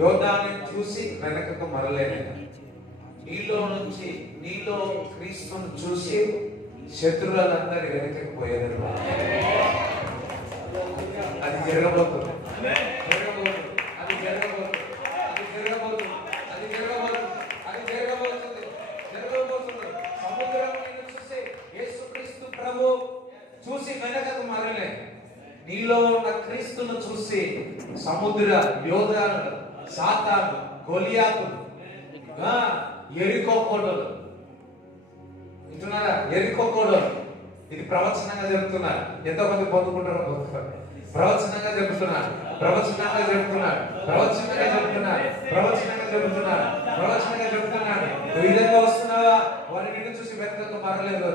యోర్దాను చూసి వెనకకు మరలేనైనా, నీలో క్రీస్తును చూసి శత్రువులందరూ వెనకకు పోయేది. అది జరగబోతుంది, అది జరగబోతుంది, సముద్రం చూసి యేసుక్రీస్తు ప్రభు చూసి వెనకకు మరలే. నీలో ఉన్న క్రీస్తును చూసి సముద్ర యోధాను, సాతాను, గొలియాతు, ఎరికో కోటలు వింటున్నారా? ఎరికో కోటలు ఇది ప్రవచనంగా చెప్తున్నారు. ఎంతమంది పొందుకుంటారో పొందుతారు. ప్రవచనంగా చెబుతున్నారు, ప్రవచనంగా చెబుతున్నారు, ప్రవచనంగా చెబుతున్నారు, ప్రవచనంగా చెబుతున్నారు, ప్రవచనంగా చెబుతున్నారు. ఈ విధంగా వస్తున్నావా? వారి నిన్ను చూసి వెనకకు మరలేదు,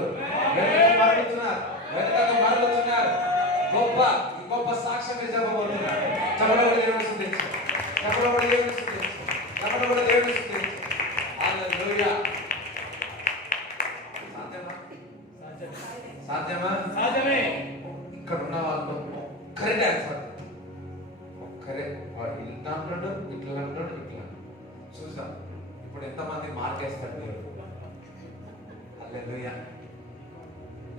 వెనకకు మరలుతున్నారు, వెనకకు మరలుతున్నారు. గొప్ప గొప్ప సాక్ష్యంగా చెప్పబోతున్నారు. చెప్పబడి దేవుని స్తుతించు, చెప్పబడి దేవుని స్తుతించు, చెప్పబడి దేవుని స్తుతించు. హల్లెలూయా. సాధ్యమా? సాధ్యమే. ఇక్కడ ఉన్న వాళ్ళు ఒక్కరే డాన్స్ ఆడుతారు, ఒక్కరే. వాడు ఇట్లా అంటాడు, ఇట్లా అంటాడు, ఇట్లా చూద్దాం ఇప్పుడు ఎంతమంది మార్కేస్తాడు దేవుడు. హల్లెలూయా.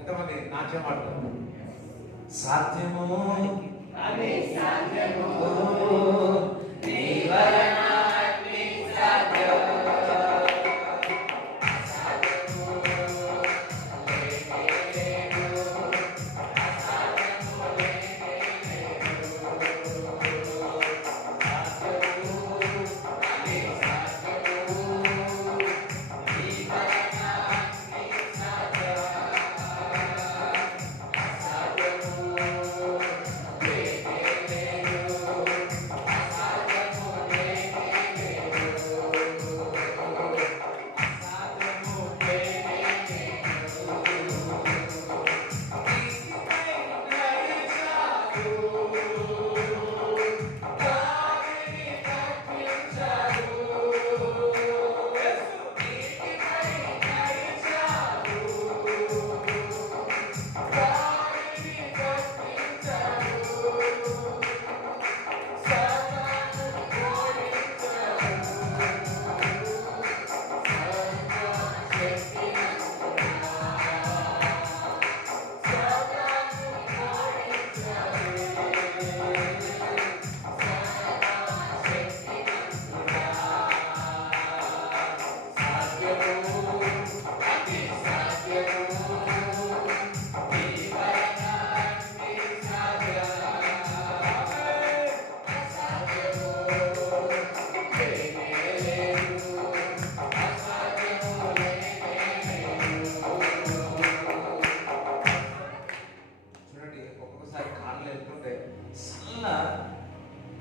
ఎంతమంది నాట్యం ఆడతారు? సాధ్యము నీ వలన సాధ్యం.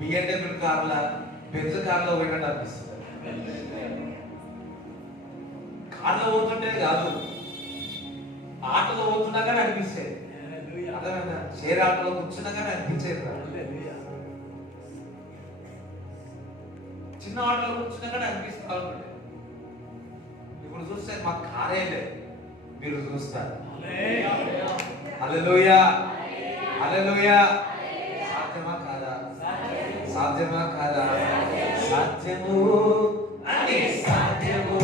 BMW కార్ల, బెంజ్ కార్లో పోయినట్టు అనిపిస్తుంది. కార్లో పోతుంటే కాదు, ఆటోలో పోతున్నా కానీ అనిపిస్తుంది. అర్థమైందా? షేర్ ఆటోలో కూర్చున్నా కానీ అనిపించేది. చిన్న ఆటోలో కూర్చున్నా కానీ అనిపిస్తా ఉంటుంది. ఇప్పుడు చూస్తే మా కారే లేదు, మీరు చూస్తారు. హల్లెలూయా, హల్లెలూయా. సాధ్యమా కాదా? సాధ్యమా కాదా? సాధ్యము అని సాధ్యము.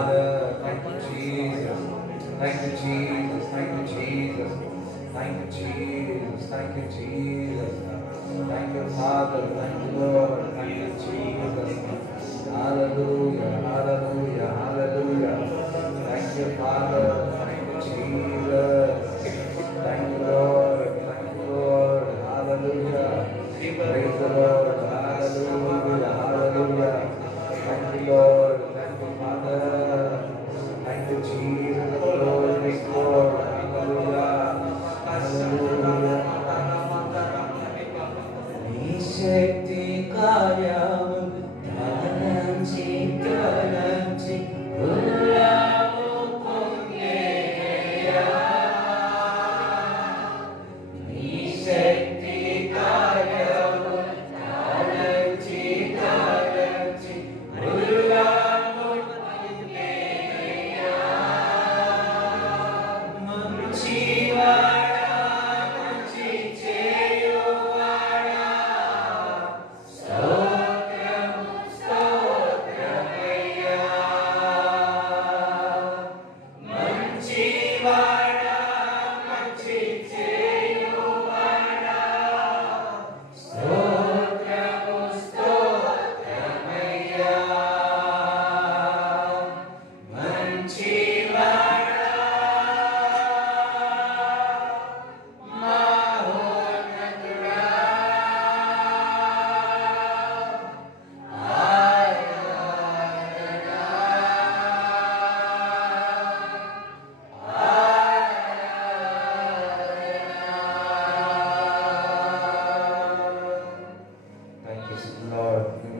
Father. Thank you, Jesus. Thank you, Jesus. Thank you, Jesus. Thank you, Jesus. Thank you, Jesus. Thank you, Father. Thank you, Lord. Thank you, Jesus. Hallelujah. Hallelujah. Hallelujah. Thank you, Father. Thank you, Jesus. Thank you, Lord. Thank you, Lord. Hallelujah. Praise the Lord. Hallelujah. Hallelujah. Thank you, Lord. Thank you, Father. Thank you, Jesus. Glory, Lord. Hallelujah. Hallelujah. నీ శక్తి కార్యము తలంచి తలంచి ఉల్లాము పొంగేయా. నీ శక్తి కార్యము తలంచి తలంచి ఉల్లాము పొంగేయా. మంచివాడా మంచి చేయువాడా స్తోత్రము స్తోత్రమయ్యా. మంచివాడా మంచి చేయువాడా స్తోత్రము స్తోత్రమయ్యా.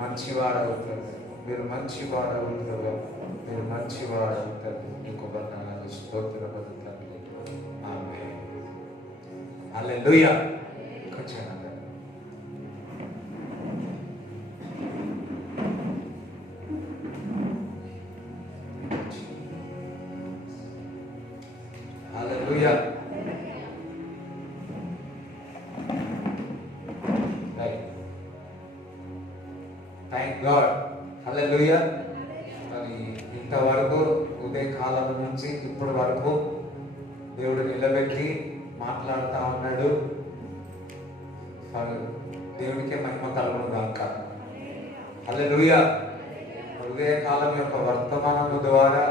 మంచివాడా మహోన్నతుడా మీరు మంచివాడవుతారు, మీరు మంచివాడవుతారు, మీరు మంచివాడవుతారు. నీకు వందనాలు, స్తోత్రములు తండ్రి. ఆమేన్. హల్లెలూయా. కొంచెం హల్లెలూయా. Thank God. హల్లెలూయా. మరి ఇంతవరకు ఉదయకాలం నుంచి ఇప్పటి వరకు దేవుడు నిలబెట్టి మాట్లాడుతూ ఉన్నాడు. దేవునికే మహిమ కలుగును గాక. హల్లెలూయా. ఉదయకాలం యొక్క వర్తమానము ద్వారా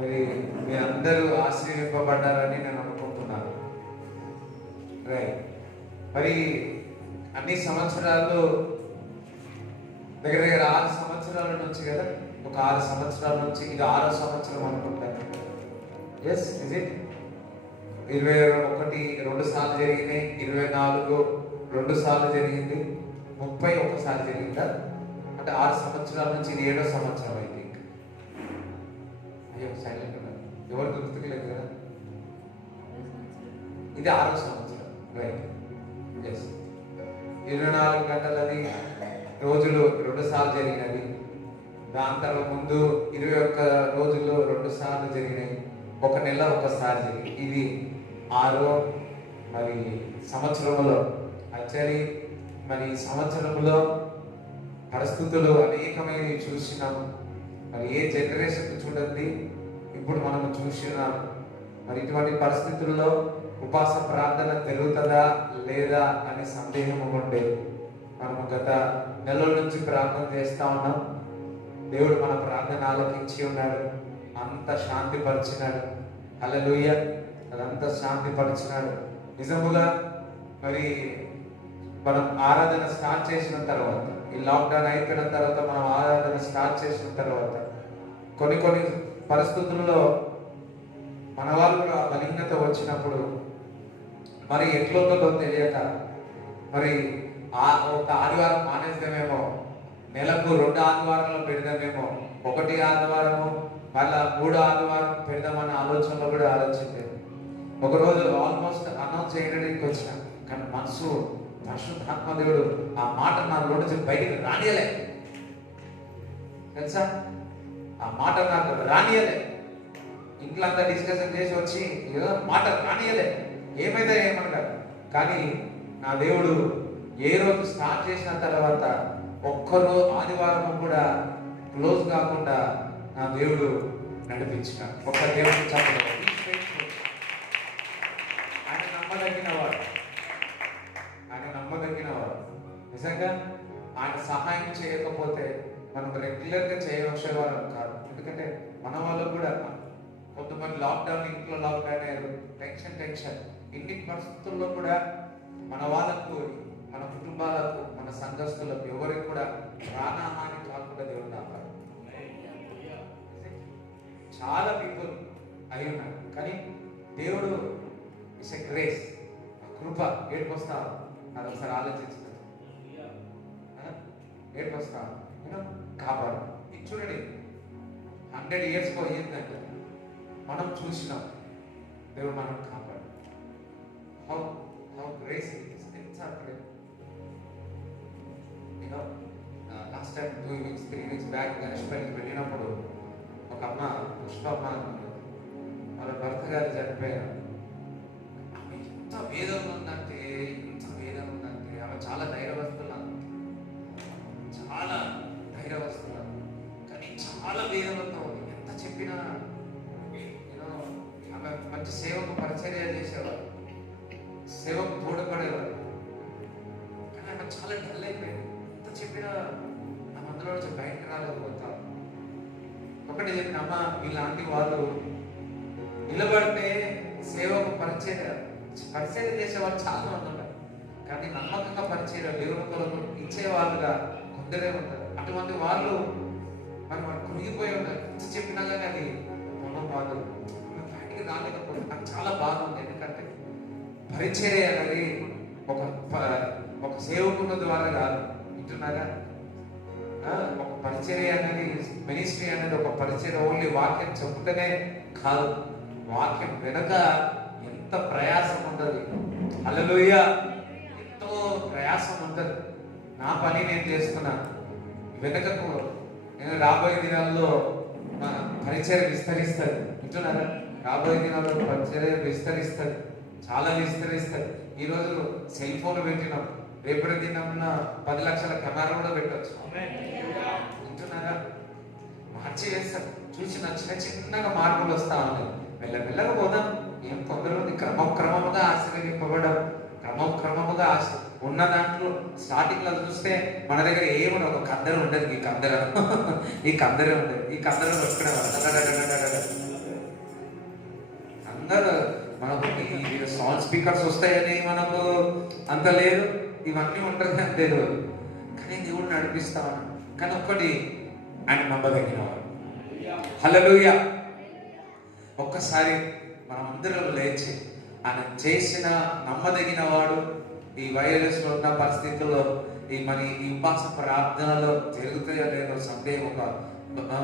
మరి మీ అందరూ ఆశీర్వింపబడ్డారని నేను అనుకుంటున్నాను. రైట్. మరి అన్ని సంవత్సరాలు దగ్గర దగ్గర 6 సంవత్సరాల నుంచి కదా, ఒక 6 సంవత్సరాల నుంచి ఇది 6వ సంవత్సరం అనుకుంటాను. S is it. 21 2 సార్లు జరిగినాయి, 24 2 సార్లు జరిగింది, 30 ఒకసారి జరిగిందా? అంటే 6 సంవత్సరాల నుంచి ఇది 7వ సంవత్సరం అయితే. అయ్యో సైలెంట్ ఉన్నారు, ఎవరు గుర్తుకులేదు కదా. ఇది 6వ సంవత్సరం. రైట్. ఎస్. 24 గంటలని రోజులు 2 సార్లు జరిగినవి. దాని తర్వాత ముందు 21 రోజులు 2 సార్లు జరిగినాయి. ఒక నెల ఒకసారి జరిగింది. ఇది 6వ మరి సంవత్సరంలో. యాక్చువల్లీ మరి సంవత్సరంలో పరిస్థితులు అనేకమైనవి చూసినాం. మరి ఏ జనరేషన్ చూడండి ఇప్పుడు మనం చూసినాం. మరి ఇటువంటి పరిస్థితుల్లో ఉపవాస ప్రార్థన పెరుగుతుందా లేదా అనే సందేహం ఉండే. మనము గత నెలల నుంచి ప్రార్థన చేస్తా ఉన్నాం. దేవుడు మన ప్రార్థన ఆలకించి ఉన్నాడు, అంత శాంతిపరిచినాడు. హల్లెలూయా. అదంతా శాంతిపరిచినాడు. నిజముగా మరి మనం ఆరాధన స్టార్ట్ చేసిన తర్వాత, ఈ లాక్డౌన్ అయిపోయిన తర్వాత మనం ఆరాధన స్టార్ట్ చేసిన తర్వాత కొన్ని పరిస్థితుల్లో మన వాళ్ళు ఆ బలహీనత వచ్చినప్పుడు మరి ఎట్లుందో తెలియక మరి ఒక ఆదివారం మానేద్దామేమో, నెలకు 2 ఆదివారాలు పెడదామేమో, 1 ఆదివారము మళ్ళా 3 ఆదివారం పెడదామన్న ఆలోచనలో కూడా ఆలోచించాను. ఒకరోజు ఆల్మోస్ట్ అనౌన్స్ చేయడానికి వచ్చిన, కానీ మనసు పరిశుద్ధాత్మదేవుడు ఆ మాట నా నోటి నుంచి బయటికి రానియలే. తెలుసా, ఆ మాట నాకు రానియలే. ఇంట్లో అంతా డిస్కషన్ చేసి వచ్చి ఏదో మాట రానియలే, ఏమైతే ఏమనగా. కానీ నా దేవుడు ఏ రోజు స్టార్ట్ చేసిన తర్వాత ఒక్కరోజు ఆదివారం కూడా క్లోజ్ కాకుండా నా దేవుడు నడిపించిన ఒక దేవుడు చెప్పడం ఆయన నమ్మదగినవాడు. ఆయన నమ్మదగినవాడు. నిజంగా ఆయన సహాయం చేయకపోతే మనం రెగ్యులర్గా చేయవచ్చేవాళ్ళం కాదు. ఎందుకంటే మన వాళ్ళు కూడా కొంతమంది లాక్డౌన్, ఇంట్లో లాక్డౌన్ అయ్యారు, టెన్షన్. ఇన్ని పరిస్థితుల్లో కూడా మన వాళ్ళకు, మన కుటుంబాలకు, మన సంఘస్థులకు ఎవరికి కూడా ప్రాణహాని కాకుండా దేవుడు కాపాడు. చాలా పీపుల్ అయి ఉన్నారు, కానీ దేవుడు ఇట్స్ ఎ గ్రేస్, కృప. ఏడుకొస్తా అది ఒకసారి ఆలోచించుతాను. ఏడుకొస్తా కాపాడు. ఇది చూడండి, 100 years ఏంటంటే మనం చూసినాం దేవుడు మనం కాపాడు. How grace it is. It's are great. Last time 2 weeks 3 weeks back గణేష్పల్లికి వెళ్ళినప్పుడు ఒక అమ్మ, పుష్పమ్మ, వాళ్ళ భర్త గారు చనిపోయారు. ఆమె ఎంత వేదన ఉందంటే ఆమె చాలా ధైర్యవస్తులు, చాలా ధైర్యవస్తులు, కానీ చాలా వేదనతో ఉంది. ఎంత చెప్పినా ఆమె మంచి సేవకు పరిచర్య చేసేవారు, సేవకు తోడ్పడేవారు, కానీ ఆమె చాలా డల్ అయిపోయింది. ఎంత చెప్పినా ఆమె అందులో నుంచి బయటకు రాలేకపోతా. ఒకటి చెప్పిన అమ్మ, ఇలాంటి వాళ్ళు నిలబడితే సేవకు పరిచర్య చేసేవాళ్ళు చాలా మంది ఉంటారు, కానీ నమ్మకంగా పరిచర్య దేవుని కొరకు ఇచ్చేవాళ్ళుగా కొందరే ఉంటారు. అటువంటి వాళ్ళు మరి వాళ్ళు కురిగిపోయి ఉన్నారు. ఎంత చెప్పినా కానీ అది పొలం బాధ బయటికి రాలేకపోతే నాకు చాలా బాధ ఉంది. ఎందుకంటే పరిచర్య అనేది ఒక సేవకుల ద్వారా కాదు, వింటున్నారా? ఒక పరిచర్య అనేది, మినిస్ట్రీ అనేది ఒక పరిచర్య ఓన్లీ వాక్యం చెప్పుతూనే కాదు, వాక్యం వెనుక ఎంత ప్రయాసం ఉంటుంది. హల్లెలూయా! ఎంతో ప్రయాసం ఉంటుంది. నా పని నేను చేస్తున్నా, వెనుకకు నేను రాబోయే దినాల్లో మన పరిచర్య విస్తరిస్తుంది. వింటున్నారా? రాబోయే దినాల్లో పరిచర్య విస్తరిస్తుంది, చాలా విస్తరిస్తుంది. ఈరోజు సెల్ ఫోన్ పెట్టినాం, రేపటి దినంలో 10 లక్షల కెమెరా కూడా పెట్టవచ్చు. వింటున్నారా? మార్చి వేస్తారు. చూసిన చిన్నగా మార్పులు వస్తా ఉన్నాయి. మెల్లమెల్లగా పోదాం. ఏం తొందర ఉంది. క్రమముగా ఆశీర్వదింపబడడం, క్రమముగా ఉన్న దాంట్లో స్టార్టింగ్ లో చూస్తే మన దగ్గర ఏమన్నా ఒక కందర ఉండదు. ఈ కందరే ఉండదు. ఈ కందర అందరూ మనకు సౌండ్ స్పీకర్స్ వస్తాయని మనకు అంత లేదు, ఇవన్నీ ఉంటుంది అని తెలియదు, కానీ దేవుడు నడిపిస్తా ఉన్నాడు. కానీ ఒక్కటి, ఆయన నమ్మదగినవాడు. హల్లెలూయా! ఒక్కసారి మనం అందరం లేచి ఆయన చేసిన నమ్మదగిన వాడు. ఈ వైరస్ లో ఉన్న పరిస్థితుల్లో ఈ ఉపవాస ప్రార్థనలో జరుగుతాయో లేదో సందేహం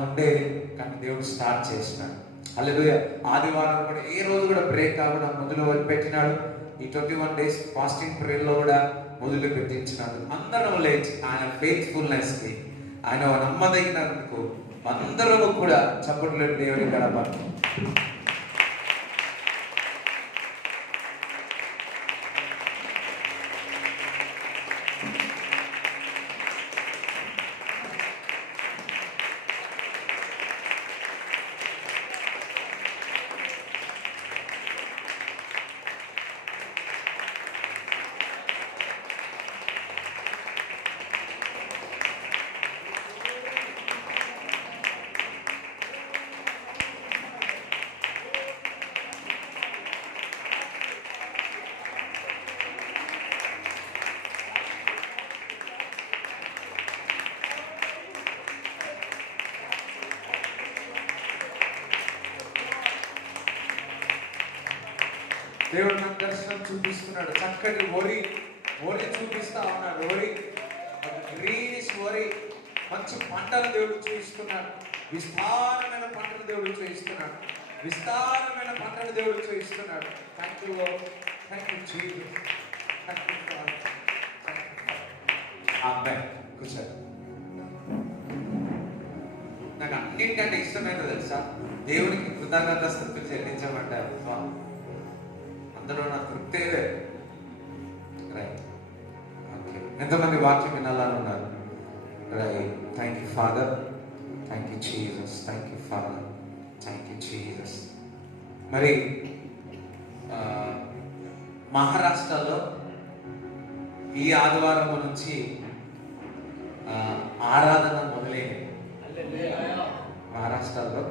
ఉండేది, కానీ దేవుడు స్టార్ట్ చేసినాడు. హల్లెలూయా! ఆదివారం కూడా ఏ రోజు కూడా బ్రేక్ కాకుండా మొదలు పెట్టినాడు. ఈ 21 days ఫాస్టింగ్ ప్రేయర్ లో కూడా మొదలు పెట్టించినాడు. అందరం లేచి ఆయన ఫెయిత్ఫుల్నెస్ కి, ఆయన నమ్మదగినందుకు అందరూ కూడా చప్పట్లు దేవుని గడపాలి. దేవుడు నాకు దర్శనం చూపిస్తున్నాడు. చక్కటి వరి చూపిస్తా ఉన్నాడు. గ్రీనిష్ వరి, మంచి పంటలు దేవుడు చూపిస్తున్నాడు. విస్తారమైన పంటలు దేవుడు చూపిస్తున్నాడు. Thank you Lord, thank you Jesus, thank you Lord. Amen. కూర్చోండి. నాకు అన్నింటికంటే ఇష్టమైనది తెలుసా? దేవునికి కృతజ్ఞతాస్తుతులు చెల్లించమంటారు. అందులో నా తృప్తే లేదు. Right, okay. ఎంతమంది వాక్యం వినాలని ఉన్నారు? Right, thank you father, thank you Jesus, thank you father, thank you Jesus. మరి మహారాష్ట్రలో ఈ ఆదివారం నుంచి ఆరాధన మొదలైంది. మహారాష్ట్రలో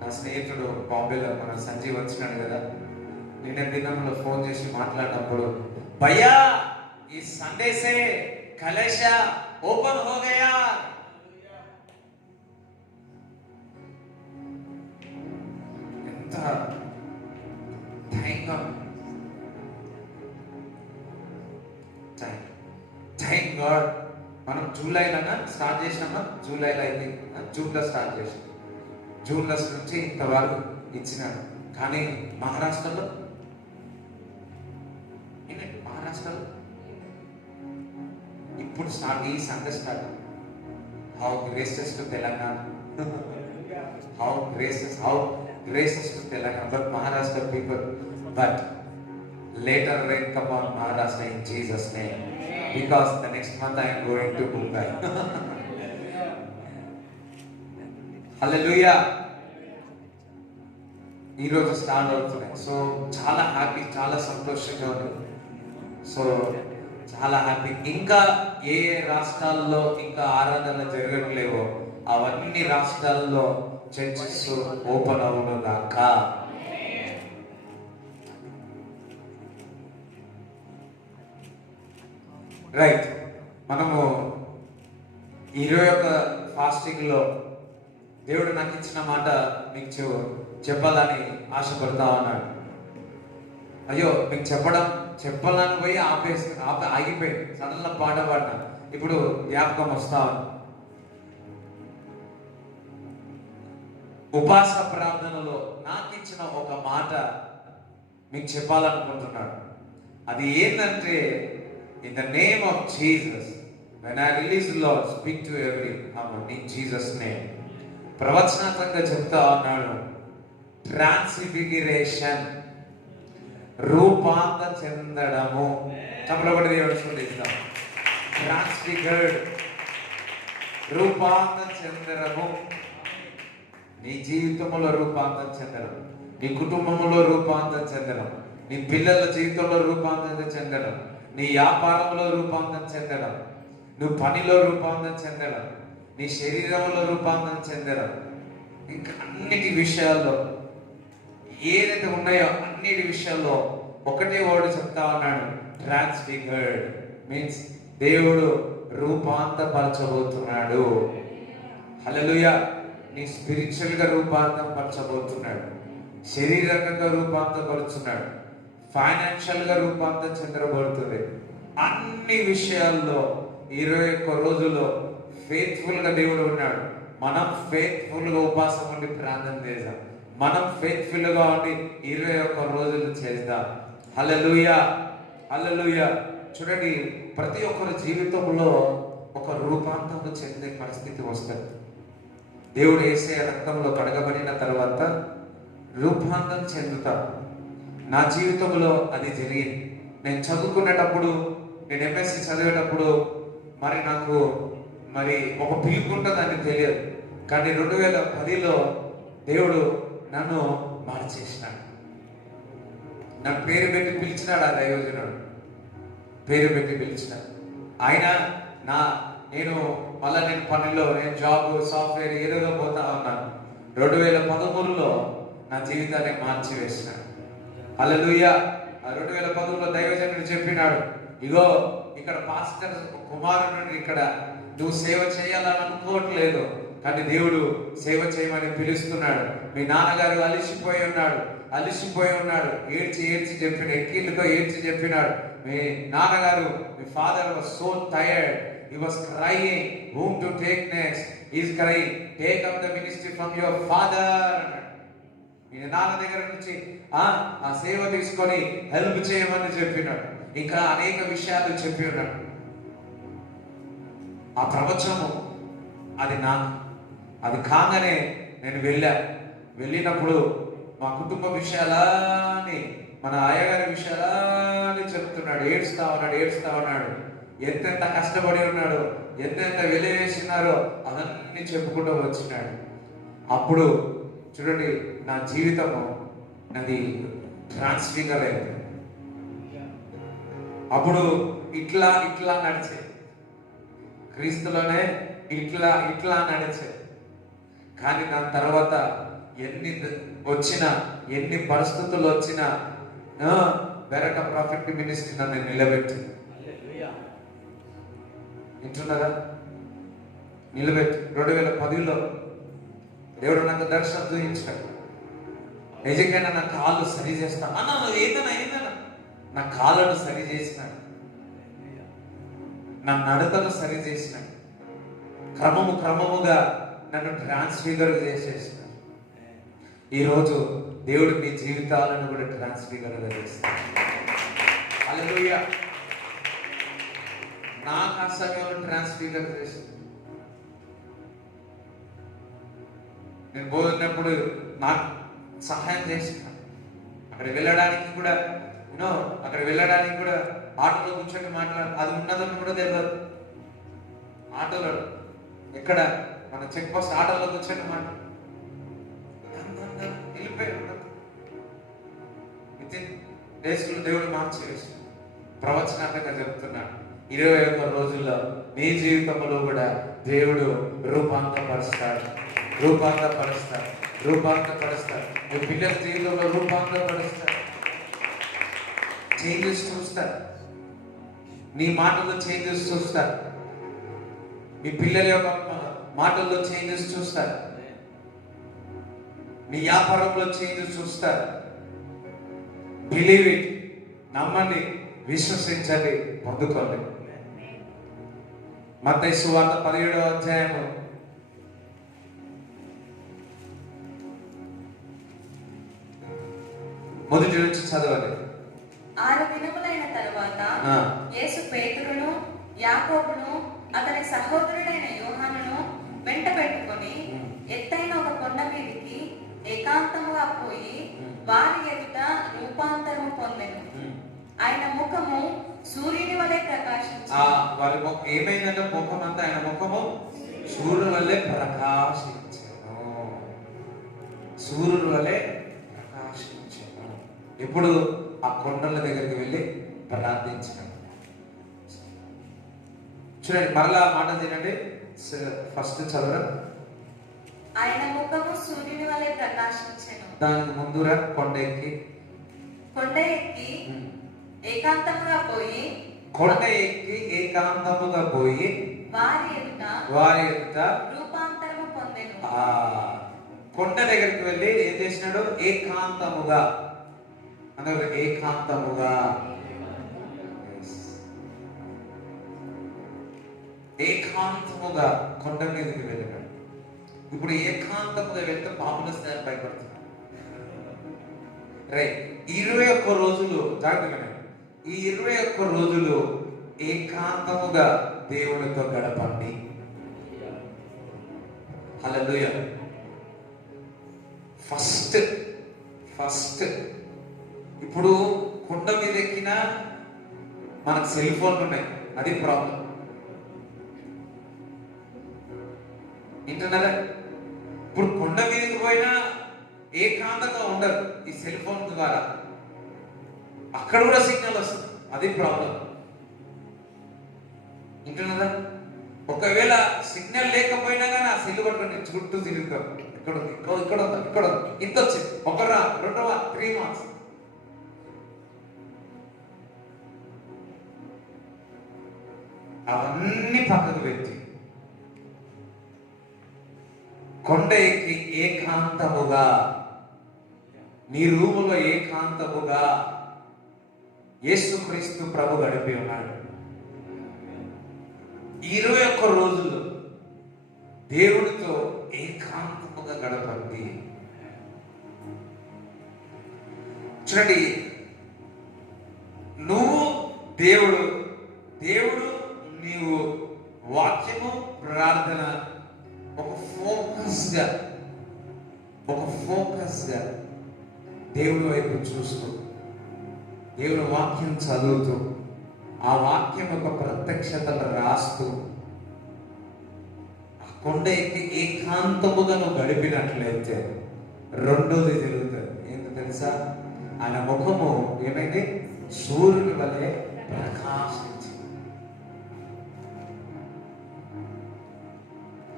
నా స్నేహితుడు బాంబేలో మన సంజీవ్ వచ్చినాడు కదా, నిన్న దినంలో ఫోన్ చేసి మాట్లాడినప్పుడు, భయ్యా ఈ సండే సే కలేష ఓపెన్ హో గయా. ఎంత థ్యాంక్ గాడ్. మనం జూలైలోనా స్టార్ట్ చేసినామా? జూలైలో అయితే జూన్లో స్టార్ట్ చేసినాం. జూన్లో నుంచి ఇంతవరకు ఇచ్చినాడు. కానీ మహారాష్ట్రలో ఇప్పుడు స్టార్ట్, ఈ Sunday start. How graces to Telangana, how graces to Telangana, but Maharashtra people. But later rain come on Maharashtra in Jesus name, because the next month I am going to Mumbai. Hallelujah. ఈ రోజు స్టార్ట్ అవుతున్నాయి. So చాలా happy, చాలా సంతోషంగా ఉంది. So చాలా happy. ఇంకా ఏ రాష్ట్రాల్లో ఇంకా ఆరాధన జరగట్లేవో అవన్నీ రాష్ట్రాల్లో చర్చెస్ ఓపెన్ అవును దాకా. రైట్. మనము 21 ఫాస్టింగ్లో దేవుడు నాకు ఇచ్చిన మాట మీకు చెప్పాలని ఆశపడతా ఉన్నాడు. అయ్యో మీకు చెప్పాలని పోయి ఆగిపోయి సడన్గా పాట పాడినా ఇప్పుడు జ్ఞాపకం వస్తా ఉంది. ఉపవాస ప్రార్థనలో నాకు ఇచ్చిన ఒక మాట మీకు చెప్పాలనుకుంటున్నాడు. అది ఏంటంటే, in the name of Jesus, when I release the Lord, speak to every someone in Jesus name. ప్రవచనాత్మకంగా చెప్తా ఉన్నాడు, ట్రాన్స్ఫిగరేషన్, రూపాంతర చెందడము. చప్పలబడి దేవుడు చూద్దాం. ట్రాన్స్ఫిగర్డ్, రూపాంతర చెందడము. నీ జీవితంలో రూపాంతరం చెందడం, నీ కుటుంబంలో రూపాంతరం చెందడం, నీ పిల్లల జీవితంలో రూపాంతరం చెందడం, నీ వ్యాపారంలో రూపాంతరం చెందడం, నువ్వు పనిలో రూపాంతరం చెందడం, నీ శరీరంలో రూపాంతరం చెందడం, ఇంకా అన్నిటి విషయాల్లో ఏదైతే ఉన్నాయో అన్నిటి విషయాల్లో ఒకటే వర్డ్ చెప్తా ఉన్నాడు, ట్రాన్స్ఫిగర్డ్. మీన్స్ దేవుడు రూపాంతరపరచబోతున్నాడు. హల్లెలూయా. నీ స్పిరిచువల్ గా రూపాంతరపరచబోతున్నాడు, శరీరంగా రూపాంతరపరుచున్నాడు, ఫైనాన్షియల్ గా రూపాంతరం చెందబడుతుంది. అన్ని విషయాల్లో 21 రోజుల్లో ఫెయిత్ఫుల్ గా దేవుడు ఉన్నాడు. మనం ఫెయిత్ఫుల్ గా ఉపవాసం ఉండి ప్రార్థన చేద్దాం. మనం ఫెయిత్ఫుల్ గా ఉండి 21 రోజులు చేద్దాం. హల్లెలూయా, హల్లెలూయా. చూడండి, ప్రతి ఒక్కరి జీవితంలో ఒక రూపాంతరం చెందే పరిస్థితి వస్తుంది. దేవుడు యేసయ్య రక్తంలో కడగబడిన తర్వాత రూపాంతరం చెందుతాం. నా జీవితంలో అది జరిగింది. నేను చదువుకునేటప్పుడు, నేను ఎంఎస్సి చదివేటప్పుడు నాకు ఒక పిలుపు ఉంటుందని తెలియదు. కానీ 2010లో దేవుడు నన్ను మార్చేసినాడు. నా పేరు పెట్టి పిలిచినాడు. ఆ దైవజనుడు పేరు పెట్టి పిలిచినాడు. ఆయన నేను పనిలో, నేను జాబ్, సాఫ్ట్వేర్ ఏదో పోతా ఉన్నాను. 2013లో నా జీవితాన్ని మార్చి వేసినాడు. హల్లెలూయా. 2013లో దైవజనుడు చెప్పినాడు, ఇగో ఇక్కడ పాస్టర్ కుమారుడు, ఇక్కడ నువ్వు సేవ చేయాలని అనుకోవట్లేదు, కానీ దేవుడు సేవ చేయమని పిలుస్తున్నాడు. మీ నాన్నగారు అలిసిపోయి ఉన్నాడు, ఏడ్చి చెప్పిన ఎక్కిళ్ళతో ఏడ్చి చెప్పినాడు. మీ నాన్నగారు, మీ father was so tired, he was crying, whom to take next. He is crying, take up the ministry from your father. మీ నాన్న దగ్గర నుంచి ఆ సేవ తీసుకొని హెల్ప్ చేయమని చెప్పినాడు. ఇంకా అనేక విషయాలు చెప్పి ఉన్నాడు. ఆ ప్రవచనము అది కాగానే నేను వెళ్ళినప్పుడు మా కుటుంబ విషయాలని, మన అయ్యగారి విషయాలని చెప్తున్నాడు. ఏడుస్తా ఉన్నాడు. ఎంతెంత కష్టపడి ఉన్నాడో, ఎంతెంత వెలివేసినారో అవన్నీ చెప్పుకుంటూ వచ్చినాడు. అప్పుడు చూడండి, నా జీవితము నాది ట్రాన్స్ఫిగర్ అయింది. అప్పుడు ఇట్లా ఇట్లా నడిచే, క్రీస్తులోనే ఇట్లా ఇట్లా నడిచే. కానీ దాని తర్వాత ఎన్ని వచ్చినా, ఎన్ని పరిస్థితులు వచ్చినా బెరట ప్రాఫిట్ మినిస్ట్రీ నన్ను నిలబెట్టి, వింటున్నారా, నిలబెట్టి 2010లో దేవుడు నాకు దర్శనం చూపించాడు. నిజంగా నా కాళ్ళు సరి చేస్తాను అన్నా, ఏదైనా నా కాళ్ళను సరి చేసినాడు, నా నడతను సరి చేసినాడు, క్రమముగా నన్ను ట్రాన్స్ఫిగర్ చేసేసినాడు. ఈరోజు దేవుడు మీ జీవితాలను కూడా ట్రాన్స్ఫిగర్ చేస్తాడు. హల్లెలూయా. నాకు ఆ సమయంలో ట్రాన్స్ఫిగర్ చేసింది. నేను పోతున్నప్పుడు నాకు సహాయం చేస్తున్నాను. అక్కడ వెళ్ళడానికి కూడా ఆటోలో కూర్చొని అది ఉన్నదని కూడా తెలియదు. ఆటోలో ఎక్కడ మన చెక్ పోస్ట్ ఆటోలో కూర్చొని వెళ్ళిపోయాడు. విత్ ఇన్ డేస్లో దేవుడు మార్చేసి ప్రవచనాత్మకంగా చెప్తున్నాడు. 21 రోజుల్లో మీ జీవితంలో కూడా దేవుడు రూపాంతరపరుస్తాడు. మీ పిల్లల జీవితంలో రూపాంతరపరుస్తాడు. చేంజెస్ చూస్తారు. నీ మాటల్లో చేంజెస్ చూస్తారు. మీ పిల్లల యొక్క మాటల్లో చేంజెస్ చూస్తారు. మీ వ్యాపారంలో చేంజెస్ చూస్తారు. Believe it. నమ్మండి, విశ్వసించండి, పొందుకోండి. మత్తయి సువార్త 17వ అధ్యాయము 1 నుంచి చదవాలి. 6 దినములైన తరువాత యేసు పేతురును, యాకోబును, అతని సహోదరుడైన యోహానును వెంట పెట్టుకొని ఎత్తైన ఒక కొండ మీదికి ఏకాంతముగా పోయి వారి ఎదుట రూపాంతరము పొందెను. ఆయన ముఖము సూర్యుని వలె ప్రకాశించెను. ఏమైందంటే ముఖం అంతా, ఆయన ముఖము సూర్యుని వలె ప్రకాశించెను. ఎప్పుడు ఆ కొండల దగ్గరికి వెళ్ళి ప్రార్థించినాడు. చూడండి, మరలా మాట తినండి. ఫస్ట్ చదవరా. ఆయన ముఖము సూర్యుని వలె ప్రకాశించెను. దానికి ముందురా కొండ ఎక్కి ఏకాంతముగా పోయి వారి ఎదుట రూపాంతరము పొందెను. కొండ దగ్గరికి వెళ్ళి ఏం చేసినాడు? ఏకాంతముగా కొండ మీదకి వెళ్ళినాడు. ఇప్పుడు ఏకాంతముగా వెళ్తే పాముల స్నేహం భయపడుతున్నాడు. రైట్. 21 రోజులు జాగ్రత్తగా, ఈ 21 రోజులు ఏకాంతముగా దేవునితో గడపండి. హల్లెలూయా. ఫస్ట్ ఇప్పుడు కొండ మీద ఎక్కినా మనకు సెల్ ఫోన్లు ఉన్నాయి, అది ప్రాబ్లం. వింటున్నారా? ఇప్పుడు కొండ మీదకి పోయినా ఏకాంతంగా ఉండదు ఈ సెల్ ఫోన్ ద్వారా. అక్కడ కూడా సిగ్నల్ వస్తుంది, అది ప్రాబ్లం. వింటున్నారా? ఒకవేళ సిగ్నల్ లేకపోయినా కానీ ఆ సెల్ పట్టుకొని చుట్టూ తిరుగుతాం. ఇక్కడ ఇంత వచ్చింది, 1 2 3 మార్క్స్. అవన్నీ పక్కకు పెట్టి కొండ ఎక్కి ఏకాంతముగా, నీ రూములో ఏకాంతముగా యేసుక్రీస్తు ప్రభు గడిపి ఉన్నాడు. 21 రోజులు దేవుడితో ఏకాంతముగా గడపండి. చూడండి, నువ్వు దేవుడు నీవు వాక్యము, ప్రార్థన, ఒక ఫోకస్గా దేవుడి వైపు చూస్తూ, దేవుడి వాక్యం చదువుతూ, ఆ వాక్యం యొక్క ప్రత్యక్షతలు రాస్తూ ఆ కొండ ఎక్కి ఏకాంతముగా నువ్వు గడిపినట్లయితే రెండోది జరుగుతుంది. ఏంటో తెలుసా? ఆయన ముఖము ఏమైంది? సూర్యుని వలె ప్రకాశించి.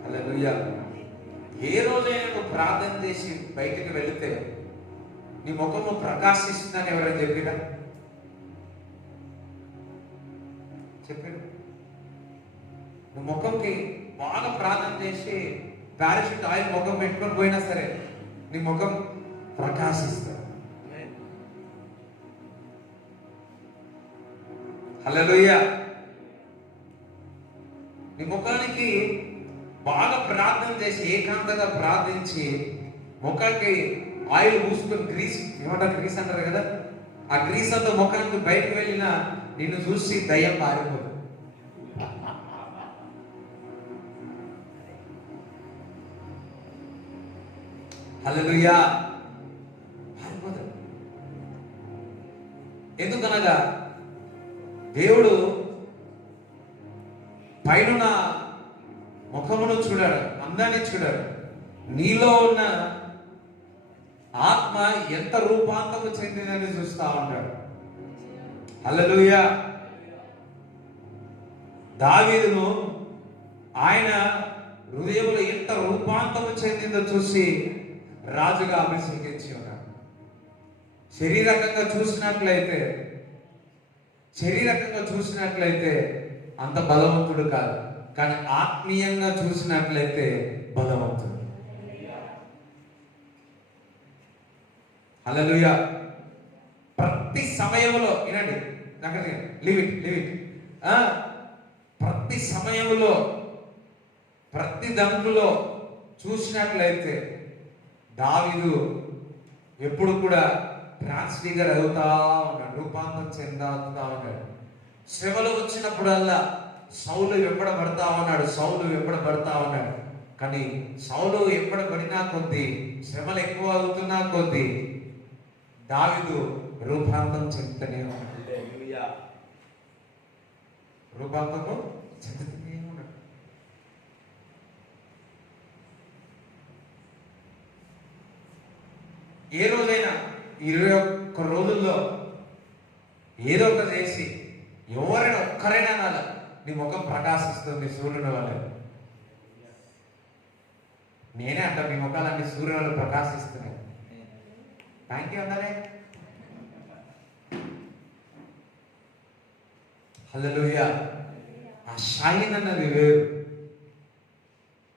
హల్లెలూయా. ఏ రోజైనా నువ్వు ప్రార్థన చేసి బయటికి వెళితే నీ ముఖము ప్రకాశిస్తుందని ఎవరైనా చెప్పినా? చెప్పారు. నువ్వు ముఖంకి బాగా ప్రార్థన చేసి పారాషూట్ ఆయిల్ ముఖం పెట్టుకొని పోయినా సరే నీ ముఖం ప్రకాశిస్తుంది. హల్లెలూయా. నీ ముఖానికి బాగా ప్రార్థన చేసి ఏకాంతంగా ప్రార్థించి ముఖానికి ఆయిల్ పూసుకొని గ్రీస్, ఏమంటారు గ్రీస్ అంటారు కదా, ఆ గ్రీస్ అంతా ముఖానికి బయటకు వెళ్ళినా నిన్ను చూసి దయ్యం పారిపోదు. హల్లెలూయా. పారిపోదు. ఎందుకనగా దేవుడు పైన ముఖమును చూడాడు, అందాన్ని చూడాడు. నీలో ఉన్న ఆత్మ ఎంత రూపాంతరం చెందిందని చూస్తా ఉంటాడు. హల్లెలూయా. దావీదును ఆయన హృదయంలో ఎంత రూపాంతరం చెందిందో చూసి రాజుగా అభిషేకించి ఉన్నాడు. శరీరకంగా చూసినట్లయితే అంత బలవంతుడు కాదు, కానీ ఆత్మీయంగా చూసినట్లయితే బలవంతుడు. హల్లెలూయా. ప్రతి సమయంలో వినండి, లివ్ ఇట్ ప్రతి సమయంలో ప్రతి దాంట్లో చూసినట్లయితే దావీదు ఎప్పుడు కూడా ట్రాన్స్ఫిగర్ అవుతా ఉన్నాడు, రూపాంతరం చెందుతా ఉన్నాడు. శ్రమలు వచ్చినప్పుడల్లా సౌలు వెంబడబడతా ఉన్నాడు. కానీ సౌలు వెంబడబడినా కొద్దీ, శ్రమలు ఎక్కువ అవుతున్నా కొద్దీ దావీదు రూపాంతరం చెందుతూనే ఉన్నాడు. రూపాంతరం చెందుతూనే ఉన్నాడు. ఏ రోజైనా 21 రోజుల్లో ఏదో ఒక చేసి ఎవరైనా ఒక్కరైనా నాలా నీ ముఖం ప్రకాశిస్తుంది సూర్యుని వల్ల. నేనే అంట మీ ముఖాలన్నీ సూర్యుని వల్ల ప్రకాశిస్తున్నాయి. థ్యాంక్ యూ అన్నారే. హల్లెలూయా. ఆ షైన్ అన్నది వేరు.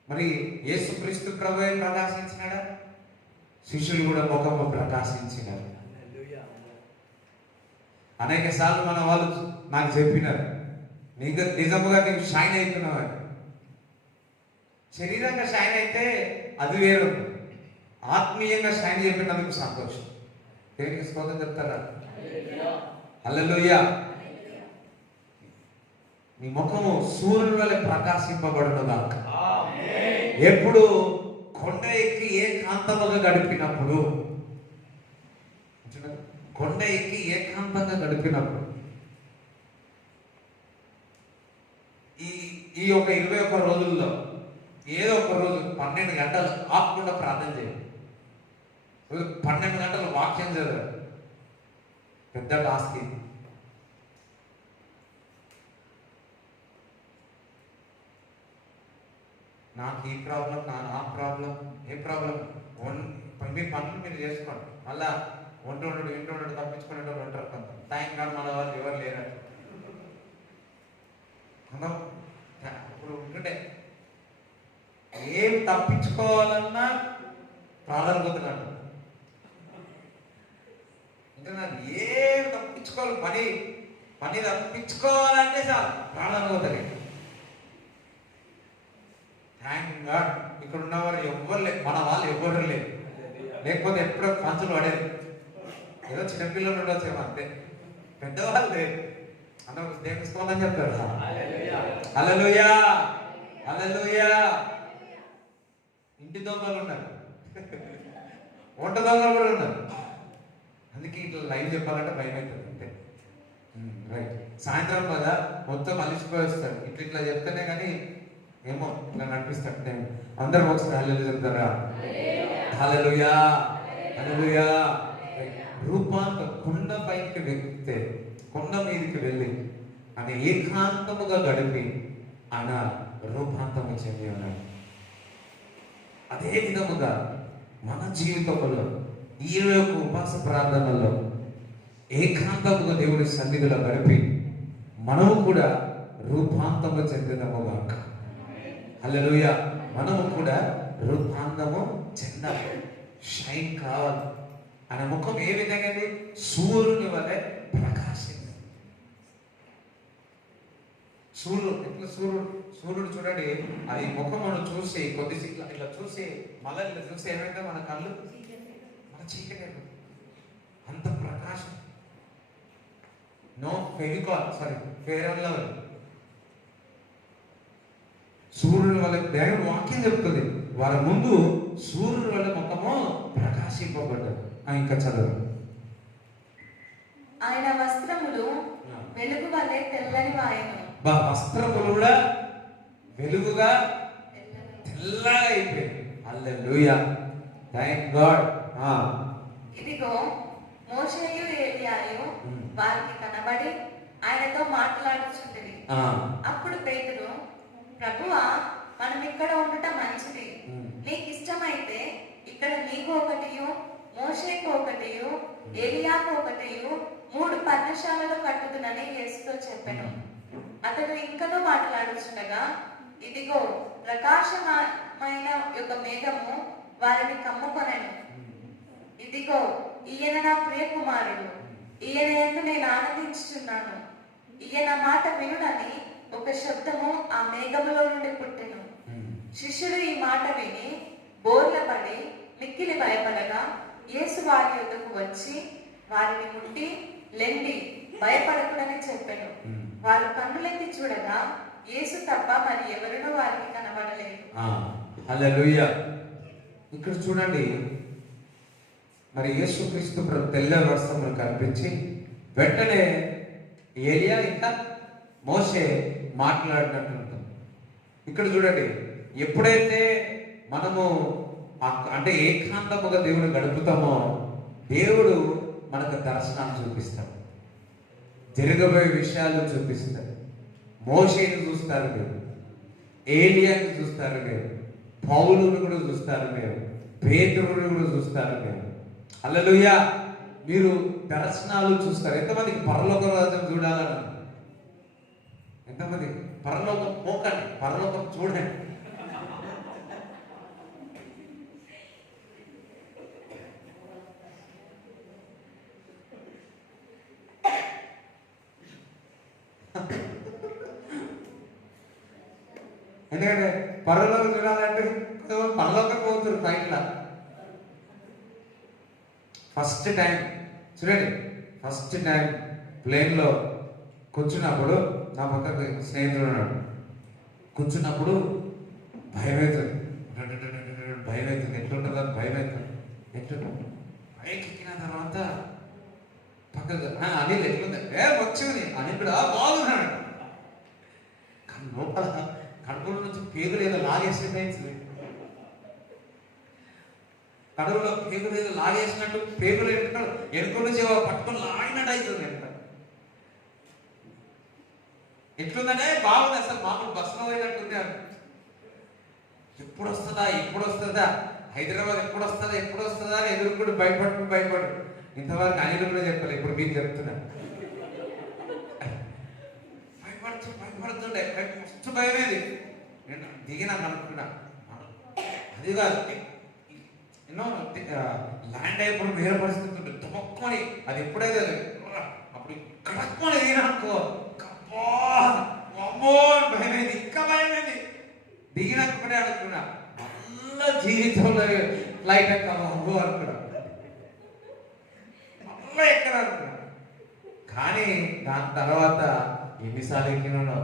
మరి యేసుక్రీస్తు ప్రభువే ప్రకాశించినాడా? శిష్యులు కూడా ముఖము ప్రకాశించినారు. అనేక సార్లు మన వాళ్ళు నాకు చెప్పినారు, నీకు నిజముగా నీకు షైన్ అవుతున్నావు. శరీరంగా షైన్ అయితే అది వేరు, ఆత్మీయంగా షైన్ చెప్పినందుకు సంతోషం. దేవునికి స్తోత్రం చెప్తారా? హల్లెలూయా. నీ ముఖము సూర్యుని వలె ప్రకాశింపబడును గాక. ఎప్పుడు కొండ ఎక్కి ఏకాంతముగా గడిపినప్పుడు, ఈ ఒక 21 రోజుల్లో ఏదో ఒక రోజు 12 గంటలు ఆపకుండా ప్రార్థన చేయండి. 12 గంటలు వాక్యం చదవండి. పెద్ద టాస్క్ ఇది. నాకు ఈ ప్రాబ్లం, ఆ ప్రాబ్లం, ఏ ప్రాబ్లం, మీ పనులు మీరు చేసుకోండి. మళ్ళా ఇంటి తప్పించుకునే వాళ్ళు ఉంటారు కొంత. థ్యాంక్ గాడ్ మన వాళ్ళు ఎవరు లేరు. ఇప్పుడు ఉంటుండే ఏం తప్పించుకోవాలన్నా ప్రాధాన్యతలు అంటున్నాను. ఏం తప్పించుకోవాలి, పని తప్పించుకోవాలంటే చాలు ప్రాధాన్యతలే. థ్యాంక్ గాడ్ ఇక్కడ ఉన్నవారు ఎవ్వరు లేదు, మన వాళ్ళు ఎవ్వరు లేదు. లేకపోతే ఎప్పుడో పంచులు పడేది. ఏదో చిన్నపిల్లలు ఉండొచ్చేమో అంతే, పెద్దవాళ్ళు లేదు. అందరూ దేవుని స్తోత్రం చెప్తారు. హల్లెలూయా, హల్లెలూయా. ఇంటి దొంగలు ఉన్నారు, వంట దొంగలు కూడా ఉన్నారు. అందుకే ఇట్లా లైవ్ చెప్పాలంటే భయం అవుతుంది అంతే. రైట్. సాయంత్రం కదా మొత్తం అలిసిపోయి వస్తాడు. ఇట్లా ఇట్లా చెప్తేనే కానీ ఏమో ఇట్లా నడిపిస్తాడు. నేను అందరం ఒకసారి హల్లెలూయా చెప్తారా? హల్లెలూయా, హల్లెలూయా. రూపాంతరం కొండ పైకి వెళ్తే, కొండ మీదకి వెళ్ళి ఆయన ఏకాంతముగా గడిపి ఆయన రూపాంతము చెంది ఉన్నాడు. అదే విధముగా మన జీవితంలో ఈ యొక్క ఉపవాస ప్రార్థనలో ఏకాంతముగా దేవుడి సన్నిధిలో గడిపి మనము కూడా రూపాంతము చెందినముగా. హల్లెలూయా. మనము కూడా రూపాంతము చెందాలి, షైన్ కావాలి. ఆయన ముఖం ఏ విధంగా సూర్యుని వలె ప్రకాశింది. సూర్యుడు చూడండి, అది ముఖమును చూసి కొద్దిసేపు ఇట్లా చూసి మళ్ళీ ఇట్లా చూసి ఏమైతే మన కళ్ళు మన చీకటి అంత ప్రకాశం. No Fevicol, sorry Fair and Lovely. సూర్యుని వల్ల దేవుడు వాక్యం చెప్తుంది, వారి ముందు సూర్యుని వల్ల ముఖము ప్రకాశింపబడ్డది. ఇంకా చదువు. ఆయన వస్త్రములు వెలుగు వలె తెల్లని వాయను. వస్త్రములు కూడా వెలుగుగా తెల్లగా అయిపోయింది. హల్లెలూయా, థాంక్ గాడ్. ఇదిగో మోషేయు ఏలీయాయు వారికి కనబడి ఆయనతో మాట్లాడుచుండిరి. అప్పుడు పేతురు, ప్రభువా, మనం ఇక్కడ ఉండటం మంచిది. నీకు ఇష్టమైతే ఇక్కడ నీకు ఒకటియు, మోషేకు ఒకటియు, ఏలియాకు ఒకటియు 3 పర్ణశాలలు కట్టుదునని యేసుతో చెప్పెను. అతడు ఇంకనూ మాట్లాడుచుండగా, ఇదిగో ప్రకాశమైన యొక్క మేఘము వారిని కమ్ముకొనెను. ఇదిగో ఈయన నా ప్రియ కుమారుడు, ఈయన యందు నేను ఆనందించుచున్నాను, ఈయన మాట వినుడని ఒక శబ్దము ఆ మేఘములో నుండి పుట్టెను. శిష్యుడు ఈ మాట విని బోర్లపడి మిక్కిలి భయపడగా యేసు వారి యొద్దకు వచ్చి వారిని ముట్టి, లెండి, భయపడకుడని చెప్పెను. వారు కన్నులెత్తి చూడగా యేసు తప్ప మరి ఎవరునూ వారికి కనబడలేదు. హల్లెలూయా. ఇక్కడ చూడండి, మరి యేసుక్రీస్తు తెల్ల వస్త్రములు కనిపించి వెంటనే ఏలియా ఇంకా మోషే మాట్లాడినట్టు ఉంటుంది. ఇక్కడ చూడండి, ఎప్పుడైతే మనము అంటే ఏకాంతముగా దేవుడు గడుపుతామో దేవుడు మనకు దర్శనాన్ని చూపిస్తాడు, జరగబోయే విషయాలు చూపిస్తాడు. మోషేని చూస్తారు మీరు, ఏలియాని చూస్తారు మీరు, పౌలుని కూడా చూస్తారు మీరు, పేతురుని కూడా చూస్తారు మీరు. హల్లెలూయా. మీరు దర్శనాలు చూస్తారు. ఎంతమందికి పరలోక రాజ్యం చూడాలని? ఎంతమంది పరలోకం పోకండి, పరలోకం చూడండి. ఎందుకంటే పరలోకం చూడాలంటే పరలోకం పోతున్నారు ఫ్లైట్లా. ఫస్ట్ టైం చూడండి, ఫస్ట్ టైం ప్లేన్లో కూర్చున్నప్పుడు నా పక్కకు స్నేహితుడు ఉన్నాడు. కూర్చున్నప్పుడు భయం అవుతుంది, భయం అవుతుంది. ఎట్లుంటుందో భయం అవుతుంది. ఎట్లుంటుంది పైకి ఎక్కిన తర్వాత పక్కకు అనిల్ ఎట్లుంది, వచ్చింది అనిల్ కూడా బాగున్నాడు. కానీ లోపల కడుపులో నుంచి పేగులు ఏదో లాగేసింది. కడుపులో పేగులు ఏదో లాగేసినట్టు పేగులు ఎనుక నుంచి పట్టుకొని లాగినట్టు అవుతుంది. ఎట్లుందంటే బాగుంది, అసలు మామూలు బస్సులో పోయినట్టుంది. ఎప్పుడు వస్తుందా హైదరాబాద్, ఎప్పుడు వస్తుందా అని ఎదురుకుంటూ భయపడు. ఇంతవరకు అనిల్ కూడా చెప్పాలి, ఇప్పుడు మీకు చెప్తున్నా. భయపడుతుండే, ఫస్ట్ భయమేది. నేను దిగినాను అనుకున్నా, అది కాదు ఎన్నో ల్యాండ్ అయినప్పుడు వేరే పరిస్థితి ఉంటుంది. తొక్కని అది ఎప్పుడైతే అప్పుడు కడక్కుని దిగినానుకో, అమ్మో భయమైంది, ఇంకా భయమైంది. దిగినప్పుడే అనుకున్నా మళ్ళా జీవితంలో ఫ్లైట్ ఎక్కాము అనుకున్నా, మళ్ళా ఎక్కడ అనుకున్నా. కానీ దాని తర్వాత ఎన్నిసార్లు ఎక్కినాను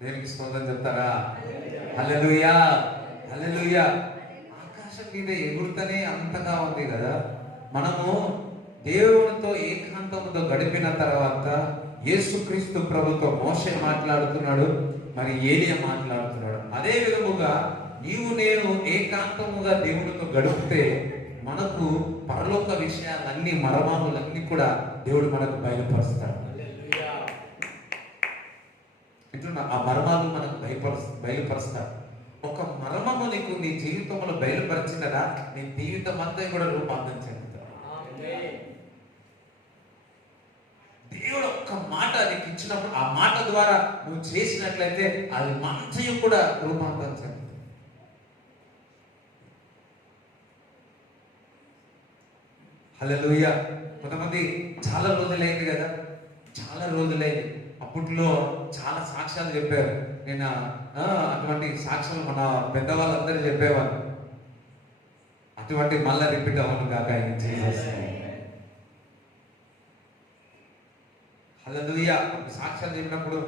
దేనికి స్పందన చెప్తారా? హల్లెలూయా, హల్లెలూయా. ఆకాశం మీద ఎగురుతనే అంతగా ఉంది కదా. మనము దేవునితో ఏకాంతముతో గడిపిన తర్వాత యేసుక్రీస్తు ప్రభుతో మోషే మాట్లాడుతున్నాడు, మరి ఏలియా మాట్లాడుతున్నాడు. అదే విధముగా నీవు నేను ఏకాంతముగా దేవునితో గడిపితే మనకు పరలోక విషయాలన్నీ మర్మాములన్నీ కూడా దేవుడు మనకు బయలుపరుస్తాడు. ఇట్లా ఆ మర్మాలు మనకు బయలుపరుస్తాడు. ఒక మర్మము నీకు నీ జీవితంలో బయలుపరిచినదా నీ జీవితం అంతా కూడా రూపాంతరం చెందుతాడు. దేవుడు ఒక్క మాట నీకు ఇచ్చినప్పుడు ఆ మాట ద్వారా నువ్వు చేసినట్లయితే అది మంచి కూడా రూపాంతరం చెందుతుంది. హల్లెలూయా. కొంతమంది చాలా రోజులైంది కదా, చాలా రోజులైంది. అప్పట్లో చాలా సాక్ష్యాలు చెప్పారు. నేను అటువంటి సాక్ష్యాలు మన పెద్దవాళ్ళందరూ చెప్పేవాళ్ళు. అటువంటి మళ్ళా రిపీట్ అవ్వను కాక హల్లెలూయా. సాక్ష్యాలు చెప్పినప్పుడు